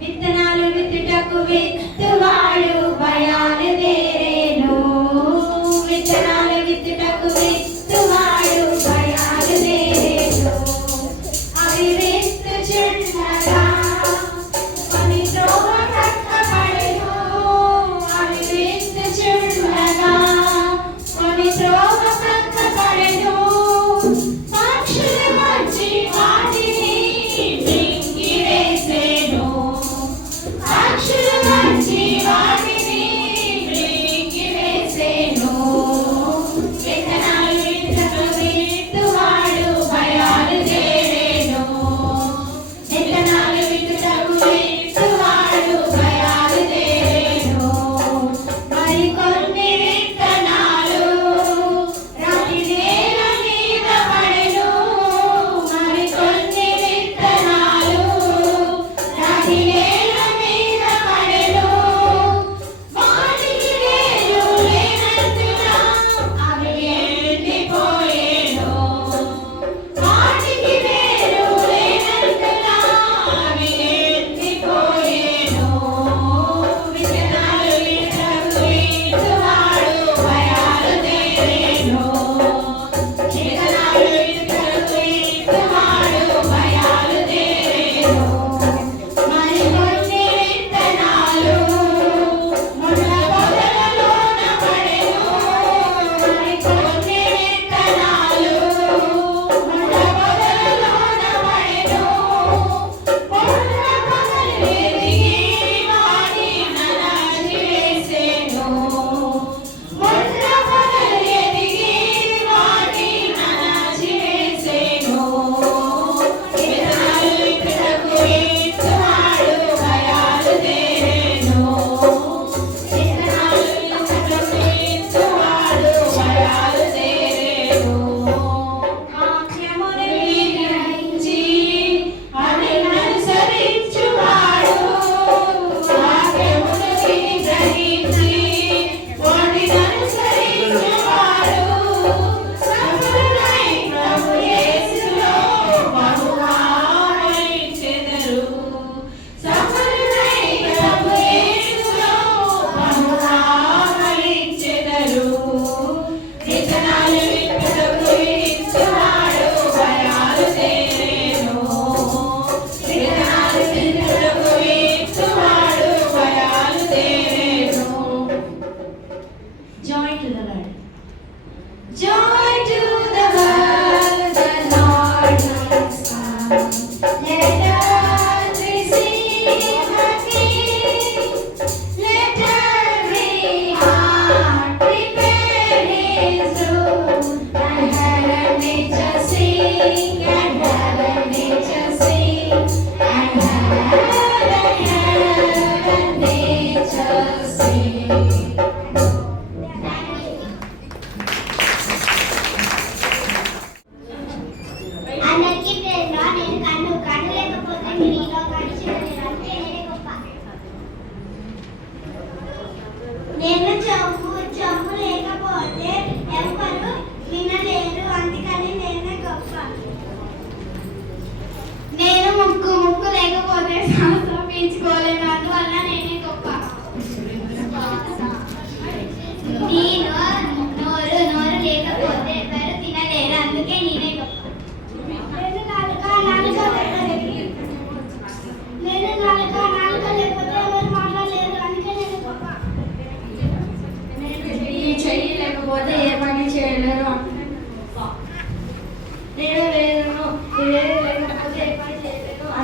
విత్తనాలు విత్తుటకు విత్తువాడు భయాలు దేరేను. విత్తనాలు విత్తుటకు విత్తువాడు భయాలు దేరేను. అవి విత్తుచుండగా కొన్ని త్రోవ ప్రక్కపడెను. అవి విత్తుచుండగా కొన్ని త్రోవ ప్రక్కపడెను. పక్షులు వచ్చి వాటిని మింగివేసెను. పక్షులు వచ్చి వాటిని మింగివేసెను. విత్తనాలు విత్తుటకు విత్తువాడు భయాలు దేరేను. విత్తనాలు విత్తుటకు విత్తువాడు భయాలు దేరేను. మరికొన్ని విత్తనాలు రాతి నేల మీద పడెను. మరికొన్ని విత్తనాలు రాతి నేల మీద పడెను. వాటికి వేరు లేనందున అవి ఎండిపోయెను. వాటికి వేరు లేనందున అవి ఎండిపోయెను. విత్తనాలు విత్తుటకు విత్తువాడు భయాలు దేరేను. విత్తనాలు విత్తుటకు విత్తువాడు భయాలు దేరేను. మరికొన్ని విత్తనాలు ముళ్ళ పొదలలోన పడెను. మరికొన్ని విత్తనాలు ముళ్ళ పొదలలోన పడెను. ముళ్ళ పొదలు ఎదిగి వాటిని అణచివేసెను. ముళ్ళ పొదలు ఎదిగి వాటిని అణచివేసెను. విత్తనాలు విత్తుటకు విత్తువాడు భయాలు దేరేను. విత్తనాలు విత్తుటకు విత్తువాడు భయాలు దేరేను. వాక్యమును గ్రహించి వాటిని అనుసరించువాడు. వాక్యమును గ్రహించి వాటిని అనుసరించువాడు సఫలుడై ప్రభు యేసులో బహుగా ఫలించెదరు. సఫలుడై ప్రభు యేసులో బహుగా ఫలించెదరు. విత్తనాలు విత్తుటకు విత్తువాడు భయాలు దేరేను. విత్తనాలు విత్తుటకు విత్తువాడు భయాలు దేరేను. Joy to the Lord. Joy to the world, the Lord has come. Let us receive the King. Let every heart prepare His room. And heaven nature sing, and heaven nature sing, and heaven nature sing. అందరికీ ప్రేమ. నేను కన్ను లేకపోతే మీరు ఈ లోకాన్ని చూడలేరు. అందుకే నేనే గొప్ప. నేను చెంపు లేకపోతే ఎవరు వినలేరు. అందుకని నేనే గొప్ప. నేను ముక్కు లేకపోతే శ్వాస పీల్చుకోలేను. అందువల్ల నేనే గొప్ప. నేను నోరు లేకపోతే ఎవరు తినలేరు. అందుకే నేనే గొప్ప. నేను నాలుక లేకపోతే ఎవరు మాట్లాడలేరు. అందుకే నేను గొప్ప.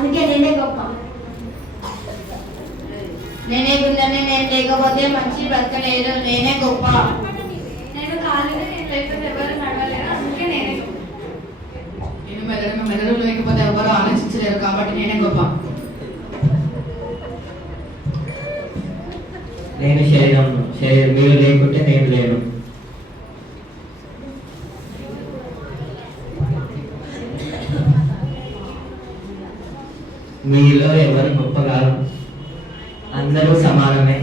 అందుకే నేనే గొప్ప. నేనే గుండెని, నేను లేకపోతే మనిషి బ్రతకలేరు. నేనే గొప్ప. నేను కాలిని, నేను లేకపోతే ఎవరు నడవలేరు. అందుకే నేనే గొప్ప. నేను మెదడు లేకపోతే ఎవరు ఆలోచించలేరు. కాబట్టి నేనే గొప్ప. నేను శరీరం, మీరు లేకుంటే నేను లేను. మీలో ఎవరు గొప్ప కాదు. అందరూ సమానమే.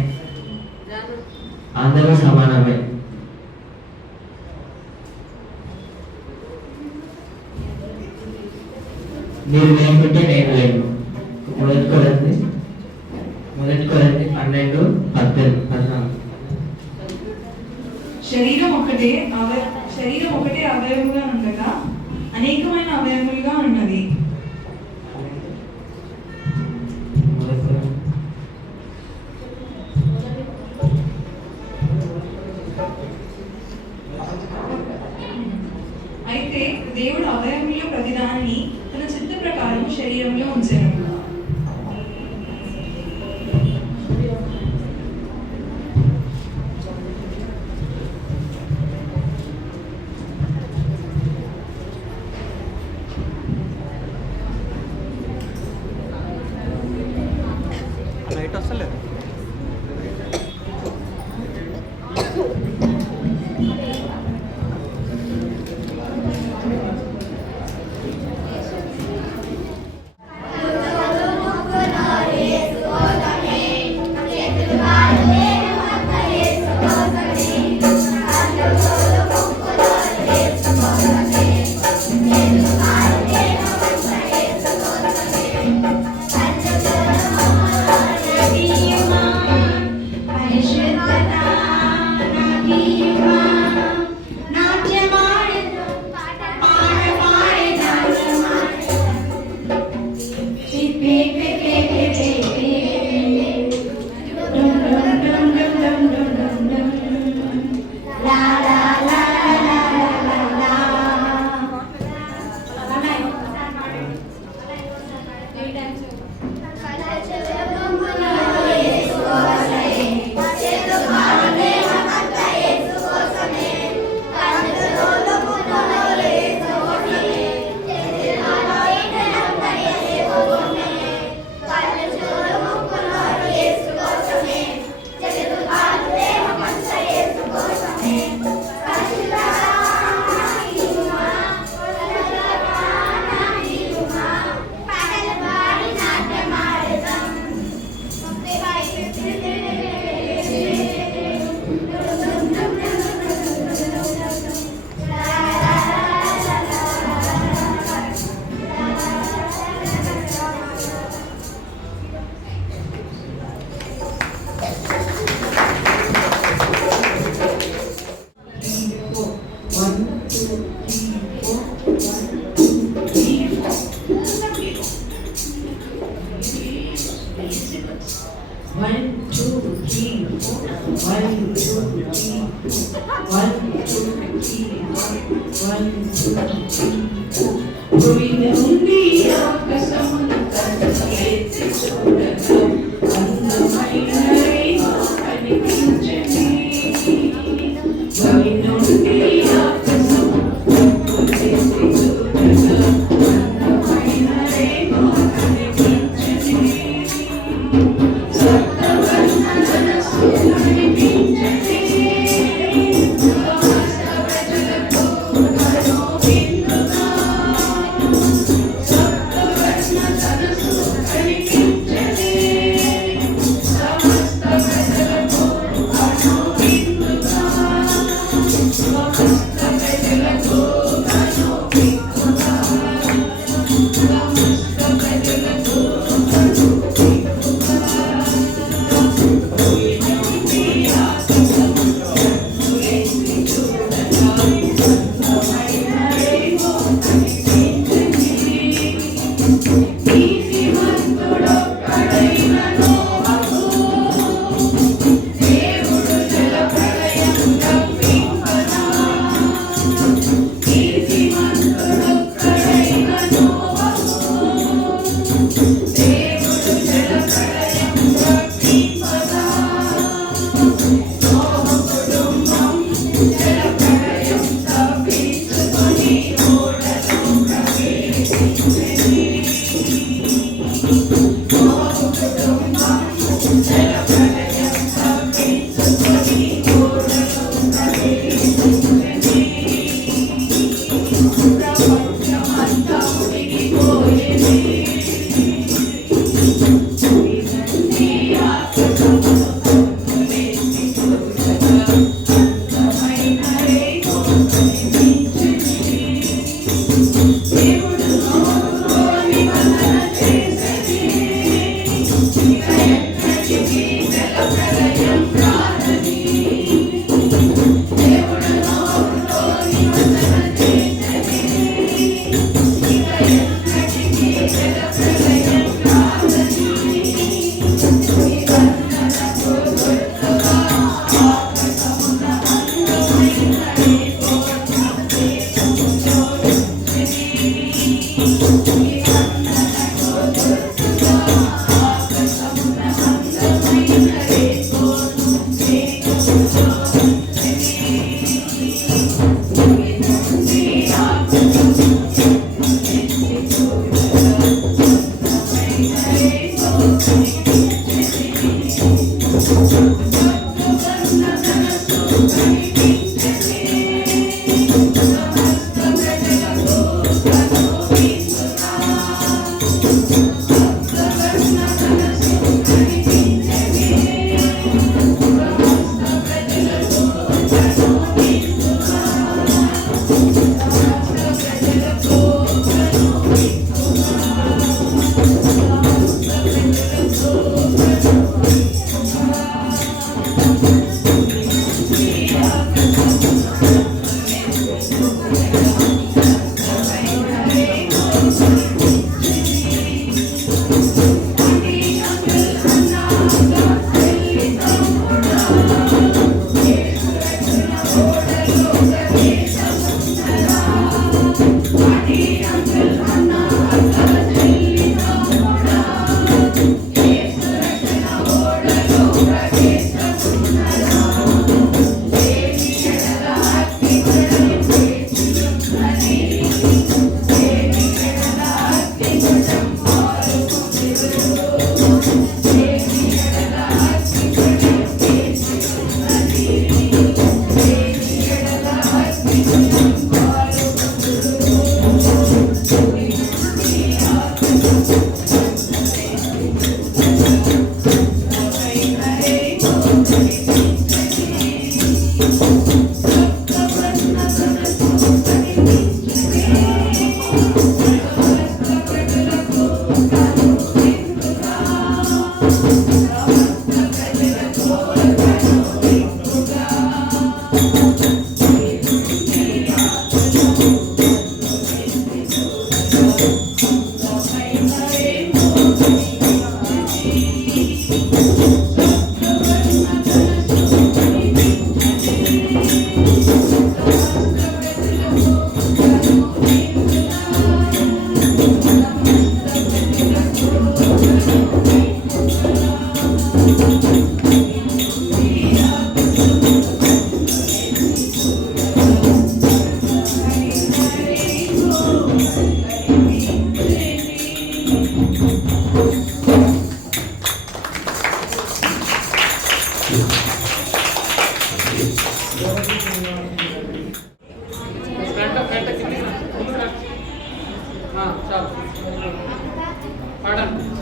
అందరూ సమానమే. మీరు లేకుంటే నేను లేను. మొదటి కొరంది 12:14. శరీరం ఒకటే అవయముగా ఉండగా అనేకమైన అవయములుగా ఉన్నది. అయితే దేవుడు అవయముల్లో ప్రతిదానిని తన చిత్త ప్రకారం శరీరంలో ఉంచెను. లైట్ వస్తలేదు.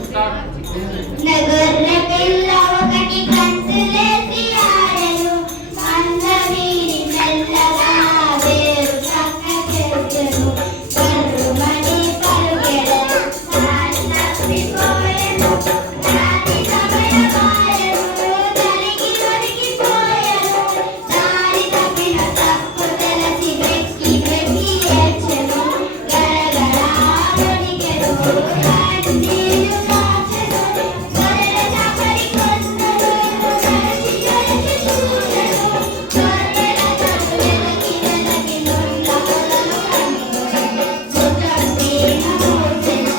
స్టార్ట్. నగర్ల పిల్ల ఒకటి కంతులేసి ఆడెను, మందమీని మెల్లగా వేరు చక్క చేసెను, కర్రుమని పరుగెడెను, దారి తప్పిపోయెను, రాతి సమయమాయెను, తరిగి ఒరిగిపోయెను, దారి తప్పిన తప్పు తెలిసి వెక్కి వెక్కి ఏడ్చెను, గరగరా ఒరిగెను, కన్నీరు కాచెను, గొర్రె చాకరి కొన్నెను, నరచి నరచి చూచెను, గొర్రెలను వెనక్కి వెనక్కి నొల్ల పొదలు కమ్మెను, సుఖంపీన మోసెను,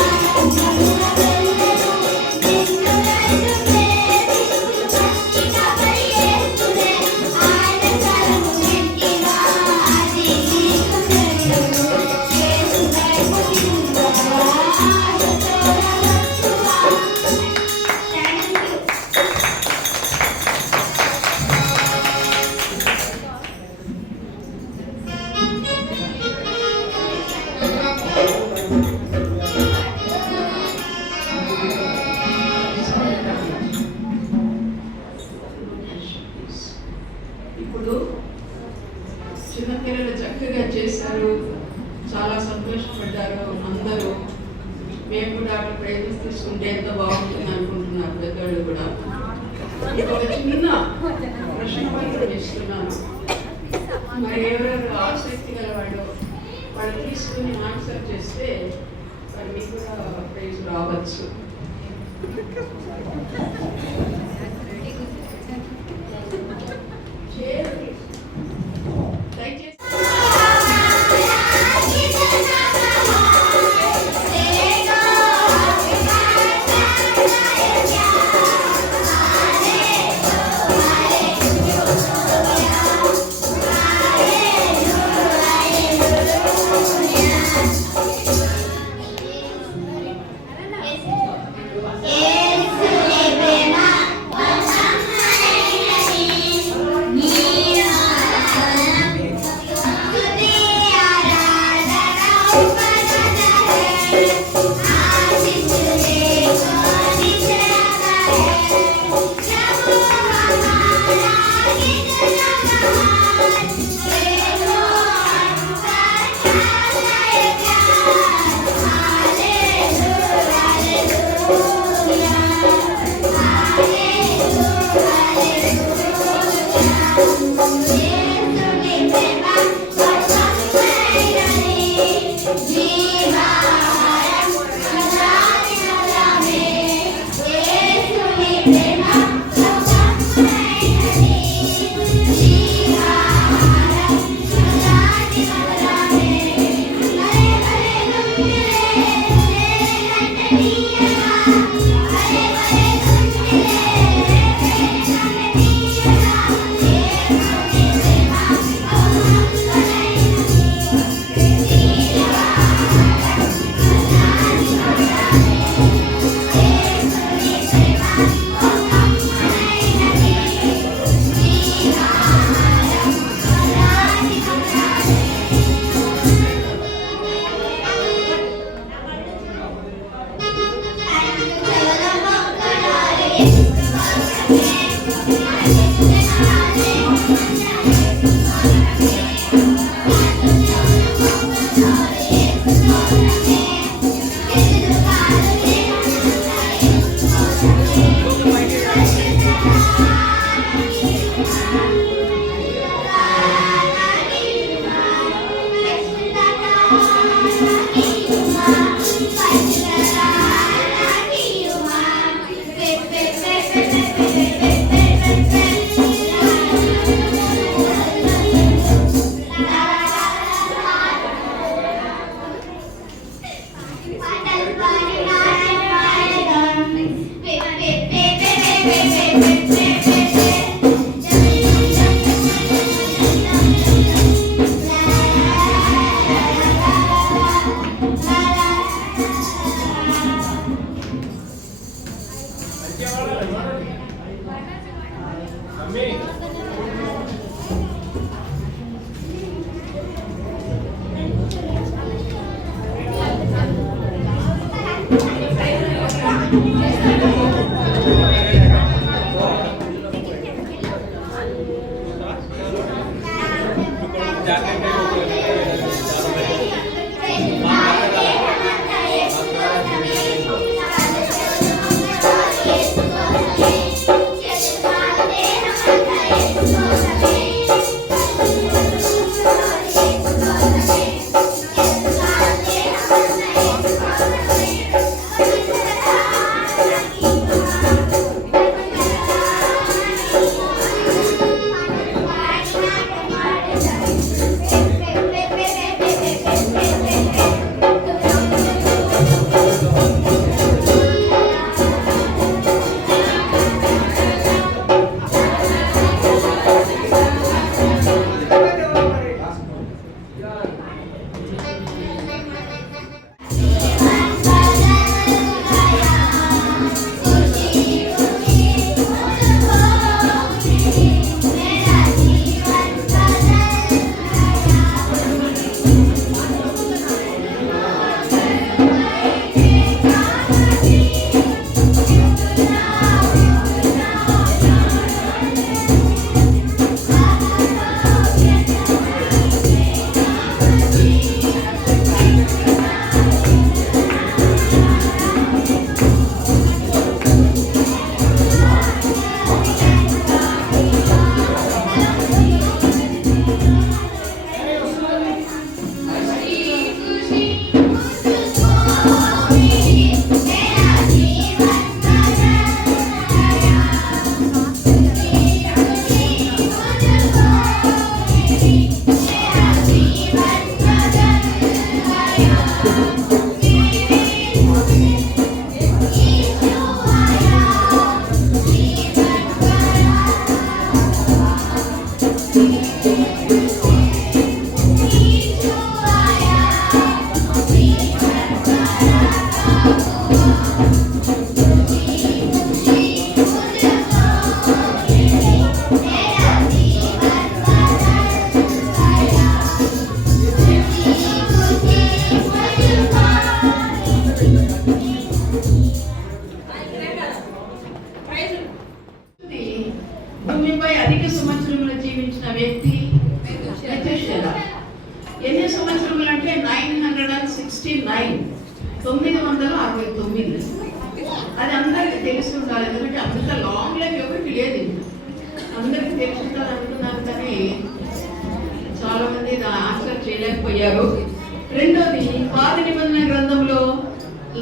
ఆనందమున వెళ్ళెను, నిన్ను నన్ను ప్రేమించు మంచి కాపరి యేసునే, ఆయన స్వరము వింటివా, అది నీకు తెలియను, యేసు వైపు తిరుగువా, ఆశతో నడచువా. Thank you. ఇప్పుడు చిన్నపిల్లలు చక్కగా చేశారు, చాలా సంతోషపడ్డారు అందరూ. మేము కూడా అట్లా ప్రయత్నిస్తుంటే ఎంత బాగుంటుంది అనుకుంటున్నారు పెద్దవాళ్ళు కూడా. ఇప్పుడు ఒక చిన్న ప్రశ్న పత్రం ఇస్తున్నాను, మరి ఎవరెవరు ఆసక్తి గల వాళ్ళు తీసుకుని ఆన్సర్ చేస్తే మరి మీకు కూడా ప్రైజ్ రావచ్చు. దయచేసి Thank you. భూమిపై అధిక సంవత్సరములు జీవించిన వ్యక్తి మెతుషెల. ఎన్ని సంవత్సరములు అంటే 969, 969. అది అందరికి తెలిసి ఉండాలి, ఎందుకంటే అంత లాంగ్ లైఫ్ ఎవరికి లేదు. అందరికి తెలిసి ఉండాలి అనుకున్నాను, కానీ చాలా మంది ఆన్సర్ చేయలేకపోయారు. రెండోది, పాత నిబంధన గ్రంథంలో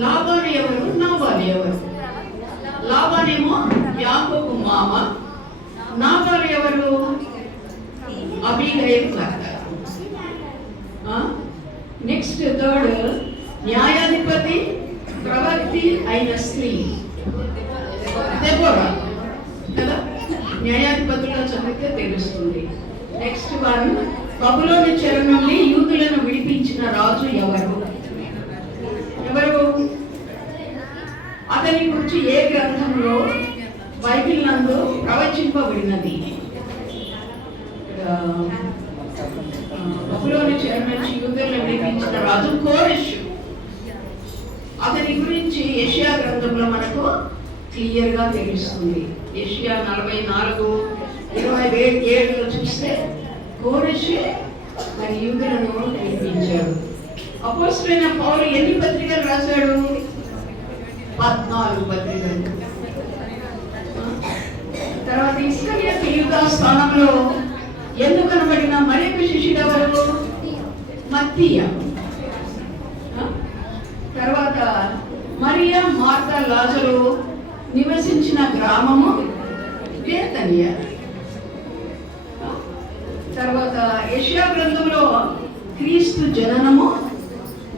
లాబాను ఎవరు, నాబాలు ఎవరు? లాబానేమో యాకోబు మామ, నాబాలు ఎవరు? అబీగయల్ భర్త. నెక్స్ట్ థర్డ్, న్యాయాధిపతి ప్రవక్తి అయిన స్త్రీ దెబోరా కదా, న్యాయాధిపతిలో చదివితే తెలుస్తుంది. నెక్స్ట్ వన్, బబులోను చెర నుండి యూదులను విడిపించిన రాజు ఎవరు? ఎవరు? అతని గురించి ఏ గ్రంథంలో బైబిల్ నందు ప్రవచింపబడినది? బబులోను చెర నుంచి యూదులను విడిపించిన రాజు కోరెషు. అతని గురించి యెషయా గ్రంథంలో మనకు క్లియర్ గా తెలుస్తుంది. యెషయా 44:27 చూస్తే కోరెషు మరి యూదులను విడిపించాడు. అపోస్తలుడైన పౌలు ఎన్ని పత్రికలు రాశాడు? 14 పత్రికలు. తర్వాత ఇస్కరియోతు యూదా స్థానంలో ఎందుకు కనబడిన మరొక శిష్యుడు ఎవరు? మత్తీయ. తర్వాత మరియా, మార్తా, లాజరు నివసించిన గ్రామము బేతనియ. తర్వాత యెషయా గ్రంథంలో క్రీస్తు జననము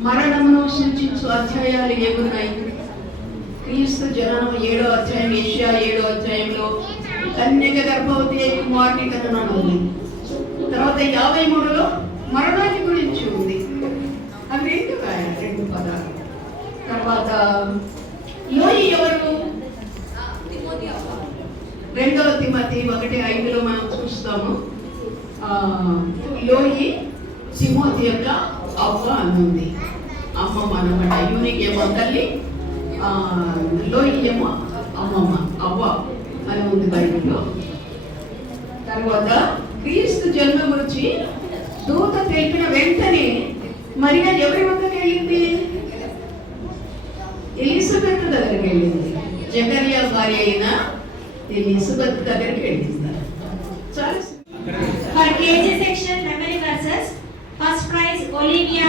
మరణమును సూచించు అధ్యాయాలు ఏమున్నాయి? క్రీస్తు జననం 7వ అధ్యాయం, యెషయా 7వ అధ్యాయంలో కన్యక గర్భవతి కుమారుని కథనం ఉంది. తర్వాత 53లో మరణాన్ని గురించి ఉంది. అవి రెండు పదాలు. తర్వాత లోయి ఎవరు? 2వ తిమోతి 1:5లో మనం చూస్తాము. లోయి తిమోతి యొక్క అవ్వ అని ఉంది, అమ్మమ్మ అన్నమాట. యూనికి ఏమో తల్లి, లోయి ఏమో అమ్మమ్మ, అవ్వ అని ఉంది బైబిల్లో. తర్వాత క్రీస్తు జన్మ గురించి దూత తెలిపిన వెంటనే మరియా ఎవరి వద్దకు వెళ్ళింది? ఎలిజబెత్ దగ్గరికి వెళ్ళింది. జకరియా భార్య అయిన ఎలిజబెత్ దగ్గరికి వెళ్ళింది. For KG section memory verses, first prize Olivia.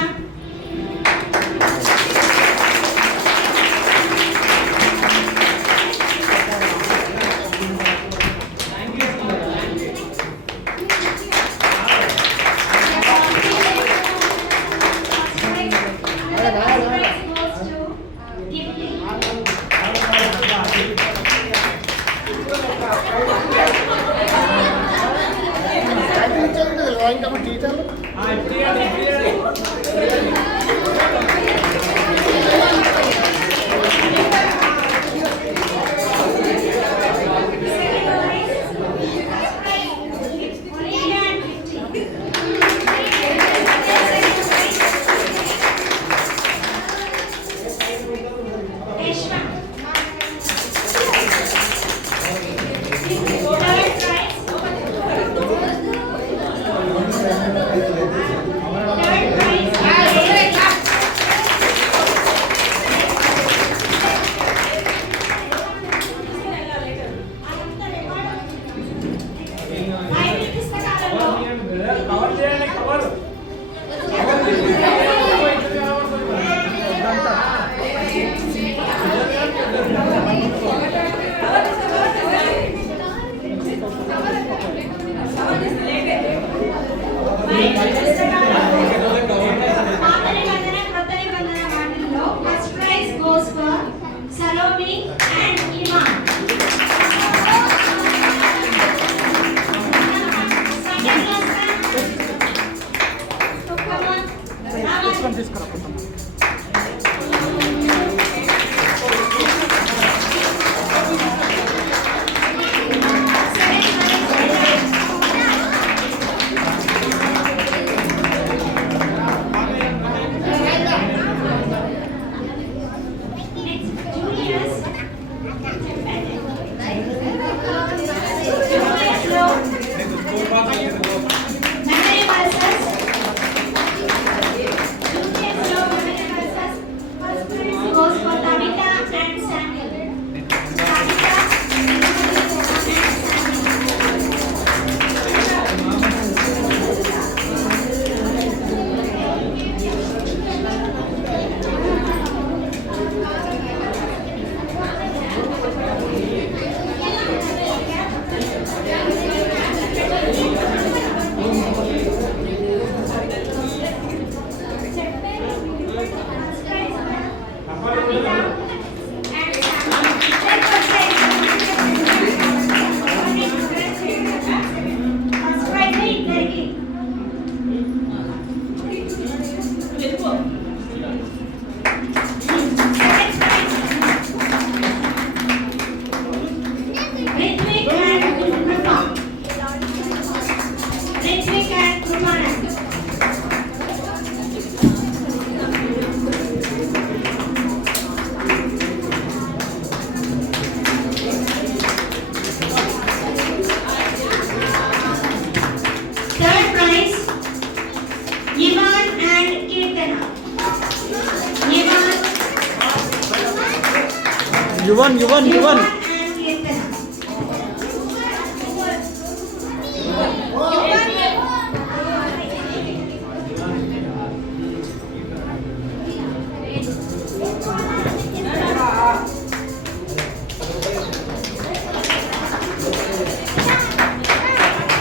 Yuvan Yuvan Yuvan and Kirtana.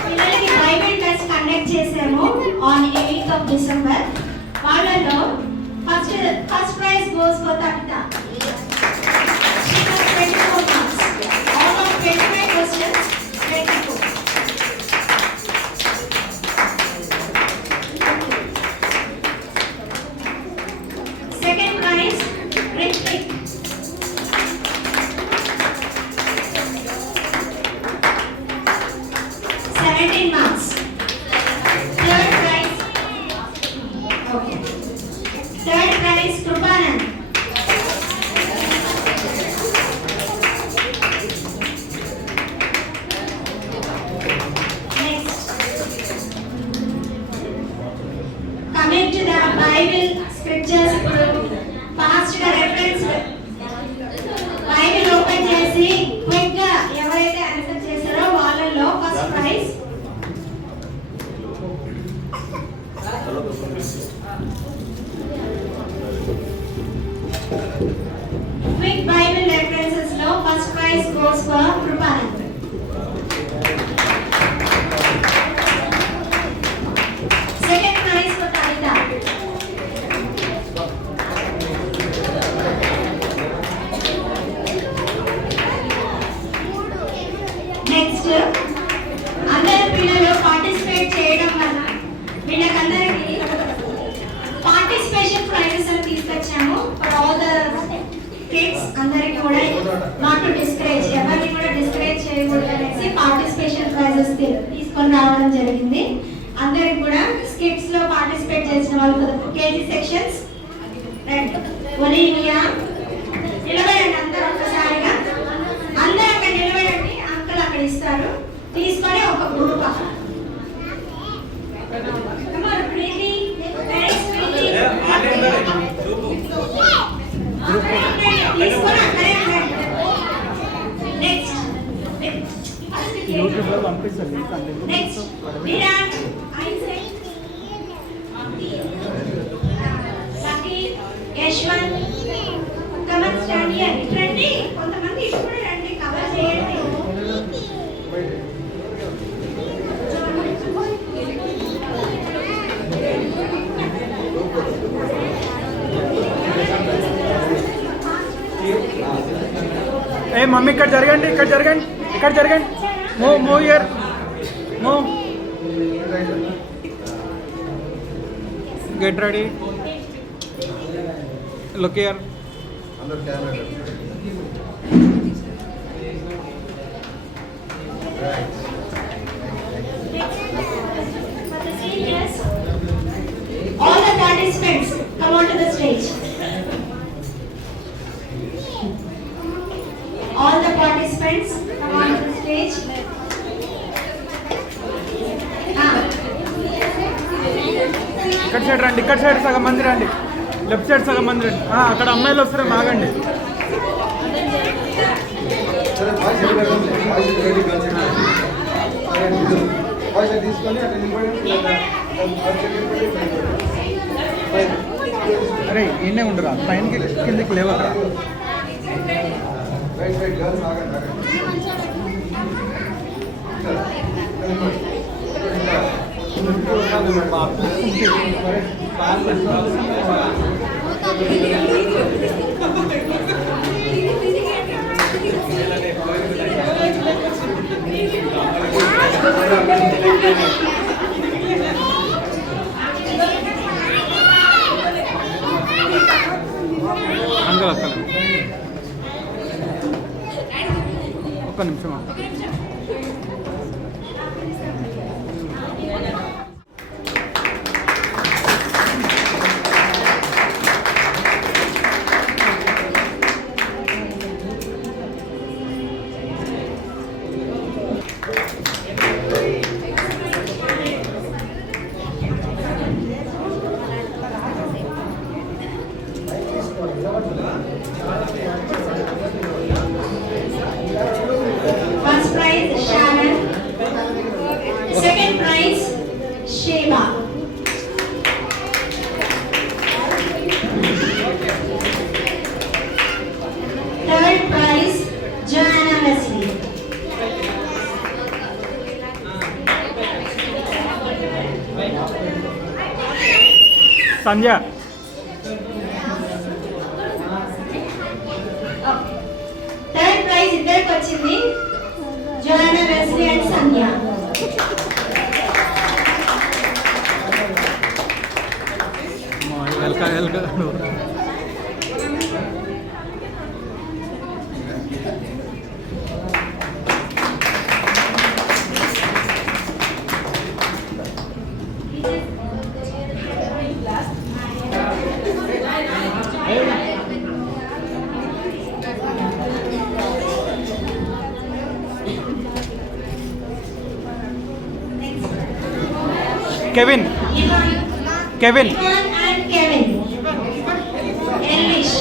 పిల్లలకి బైబిల్ టెస్ట్ కండక్ట్ చేసాము ఆన్ 8th of December. వాళ్ళలో first prize goes for Takita. She got 24 marks. Out of 25 questions, 24. Second prize, Ritik. 17 marks. Third prize, okay. Third prize, Krupanand. Next. Coming to the Bible scriptures, fast గా reference Bible open చేసి quick గా ఎవరైతే answer చేశారో వాళ్ళలో first prize quick Bible references లో first prize goes for Kripanand. Second prize for Takita. Next అందరు పిల్లలు participate చేయడం వల్ల వీళ్ళకందరికీ పార్టిసిపేషన్ ప్రైజెస్ అని తీసుకొచ్చాము ఫర్ ఆల్ ద కిడ్స్. అందరికీ కూడా నాట్ టు డిస్కరేజ్, ఎవరిని కూడా డిస్కరేజ్ చేయకూడదు అనేసి పార్టిసిపేషన్ ప్రైజెస్ తీసుకొని రావడం జరిగింది. అందరికి కూడా స్కిట్స్ లో పార్టిసిపేట్ చేసిన వాళ్ళు కేజీ సెక్షన్స్ ఒలీవియా నిలబడండి అందరూ ఒక్కసారిగా. అందరూ అక్కడ నిలబడండి, అంకుల్ అక్కడ ఇస్తారు. తీసుకొని ఒక గ్రూప్ యూట్యూబ్ లో పంపిస్తాను. Next Virat Isaac Lucky Yashwant Kumar stand here. రండి, కొంతమంది ఇప్పుడు రండి, కవర్ చేయండి. ఏ మమ్మీ ఇక్కడ జరగండి, ఇక్కడ జరగండి, ఇక్కడ జరగండి. Move here, move. Get ready, look here. For the seniors, all the participants come onto the stage. All the participants come onto the stage. ఇక్కడ సైడ్ రండి, ఇక్కడ సైడ్ సగం మంది రండి, లెఫ్ట్ సైడ్ సగం మంది రండి. అక్కడ అమ్మాయిలు వస్తారు, ఆగండి. అరే ఈయనే ఉండరా, పైనకి కిందకి లేవరా. అంగల్ ఒక్క నిమిషం. సంధ్య. థర్డ్ ప్రైజ్ ఇద్దరికి వచ్చింది, Joanna Wesley and Sandhya. Kevin. Kevin. Ivan and Kevin. Elvish.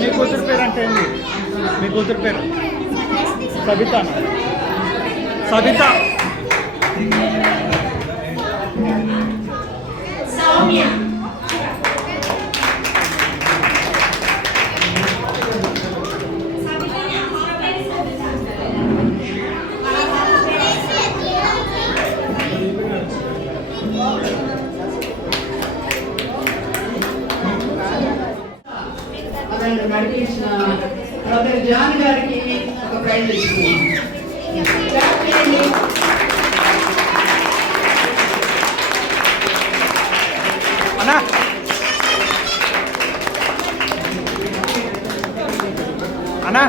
మీ కూతురు పేరు అంటే ఏంటి? మీ కూతురు పేరు సబిత. సబిత. సౌమ్య. నడిపించిన బ్రదర్ జాన్ గారికి ఒక ప్రైజ్ ఇస్తున్నాం. అన్నా అన్నా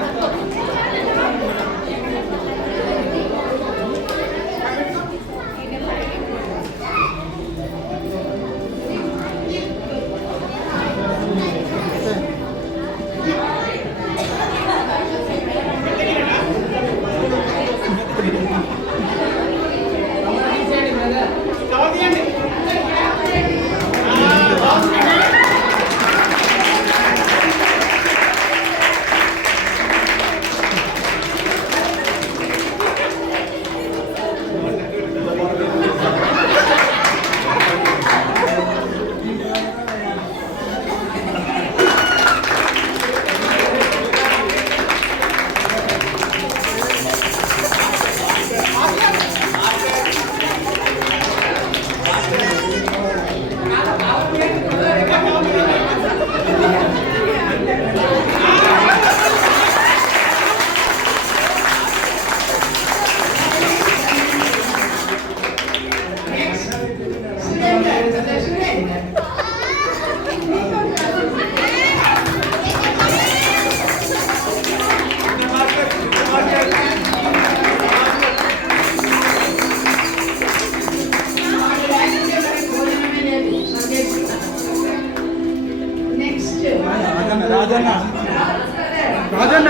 రాజన్న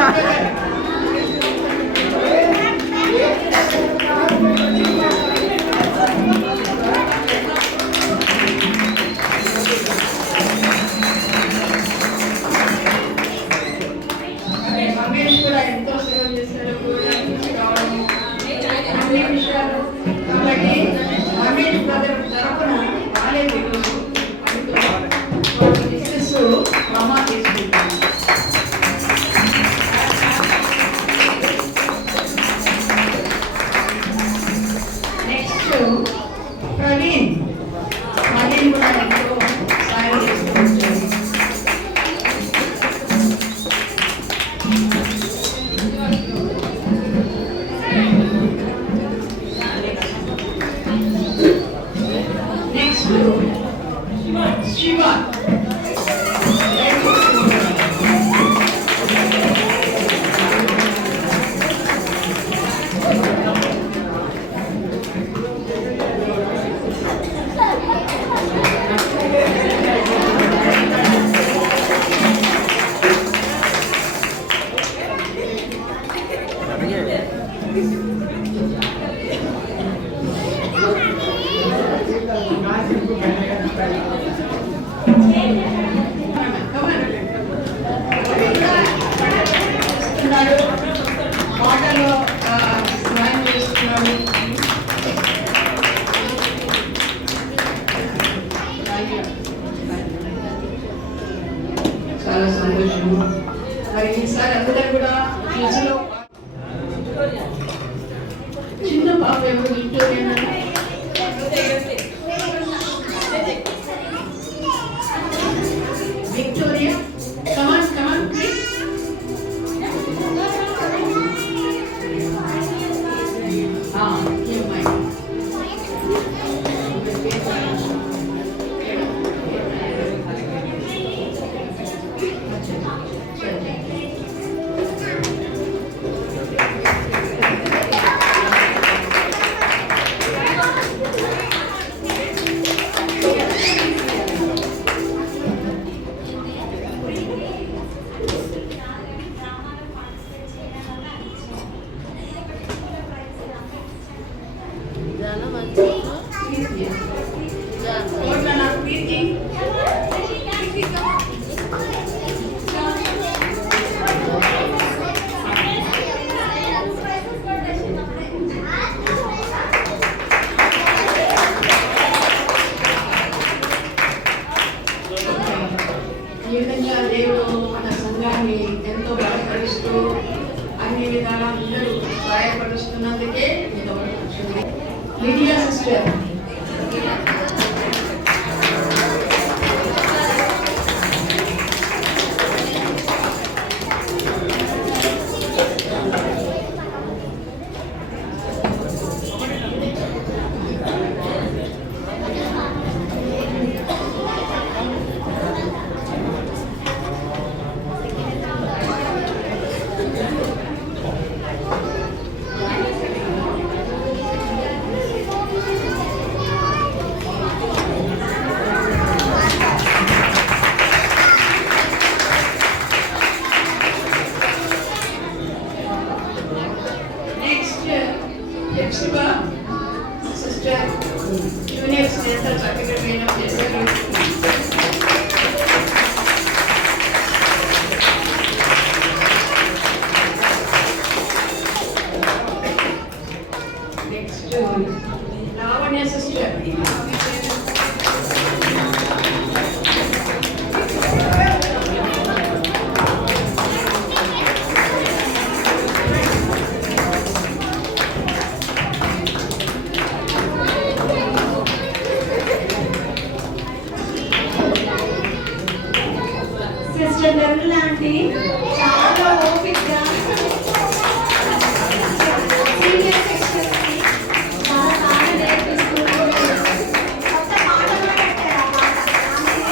రమేష్ కూడా ఎంతో సేవ చేశారు అన్ని విషయాలు. కాబట్టి రమేష్ బ్రదర్ తరఫున వాళ్ళే బిజినెస్ ప్రమా తీసుకుంటాను. నెక్స్ట్ ప్రవీణ్. ప్రవీణ్ కూడా ఎంతో సాయం చేస్తూ వచ్చారు. పాటలో డ్రాయింగ్ చేస్తున్నాడు. చాలా సంతోషము. మరి ఈసారి అందరూ కూడా క్లాసులో చిన్న పాప ఎవరు విక్టోరియా విక్టోరియా కమాన్ ప్లీజ్. ఈ విధంగా దేవుడు మన సంఘాన్ని ఎంతో బలపరుస్తూ అన్ని విధాలా అందరూ సహాయపరుస్తున్నందుకే లిడియా సిస్టర్ సిస్టర్ జూనియర్స్ ఎంత చక్కగా ట్రైనప్ చేశారు. నెక్స్ట్ లావణ్య సిస్టర్ లాంటి చాలా ఓపికగా సీనియర్ సెక్షన్స్కి చాలా బాగా నేర్పిస్తూ కొత్త పాట కూడా పెట్టారు.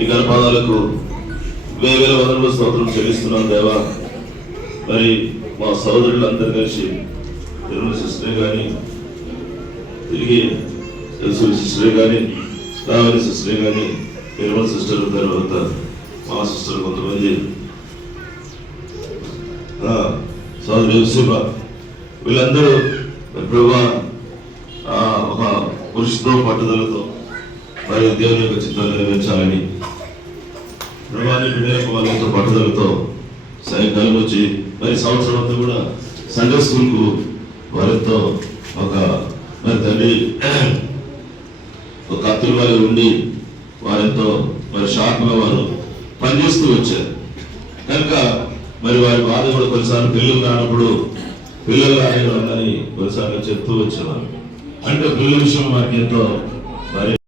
ఈ గణపాదాలకు వేవేల వదనలు స్తోత్రం చెల్లిస్తున్నాను దేవా. మరి మా సోదరులందరూ కలిసి తిరుమల సిస్టర్ కానీ తిరిగి సిస్టర్ కానీ రావణి సిస్టర్ కానీ తిరుమల సిస్టర్ తర్వాత మా సిస్టర్ కొంతమంది సోదరి యువసేవ వీళ్ళందరూ ప్రభా ఒక పురుషుతో పట్టుదలతో మరి దేవుని యొక్క చిత్తాన్ని నెరవేర్చాలని ప్రభాని బిడ్డలకు వాళ్ళతో పట్టుదలతో సాయంకాలం వచ్చి మరి సంవత్సరం అంతా కూడా సండే స్కూల్కు వారితో ఒక మరి తండ్రి ఒక కత్తుల వారి ఉండి వారితో మరి షార్ప్గా వారు పనిచేస్తూ వచ్చారు కనుక మరి వారి బాధ కూడా కొన్నిసార్లు పిల్లలు కానప్పుడు పిల్లలు ఆయన ఉందని కొన్నిసార్లు చెప్తూ వచ్చేవారు. అంటే పిల్లల విషయం వారికి ఎంతో మరి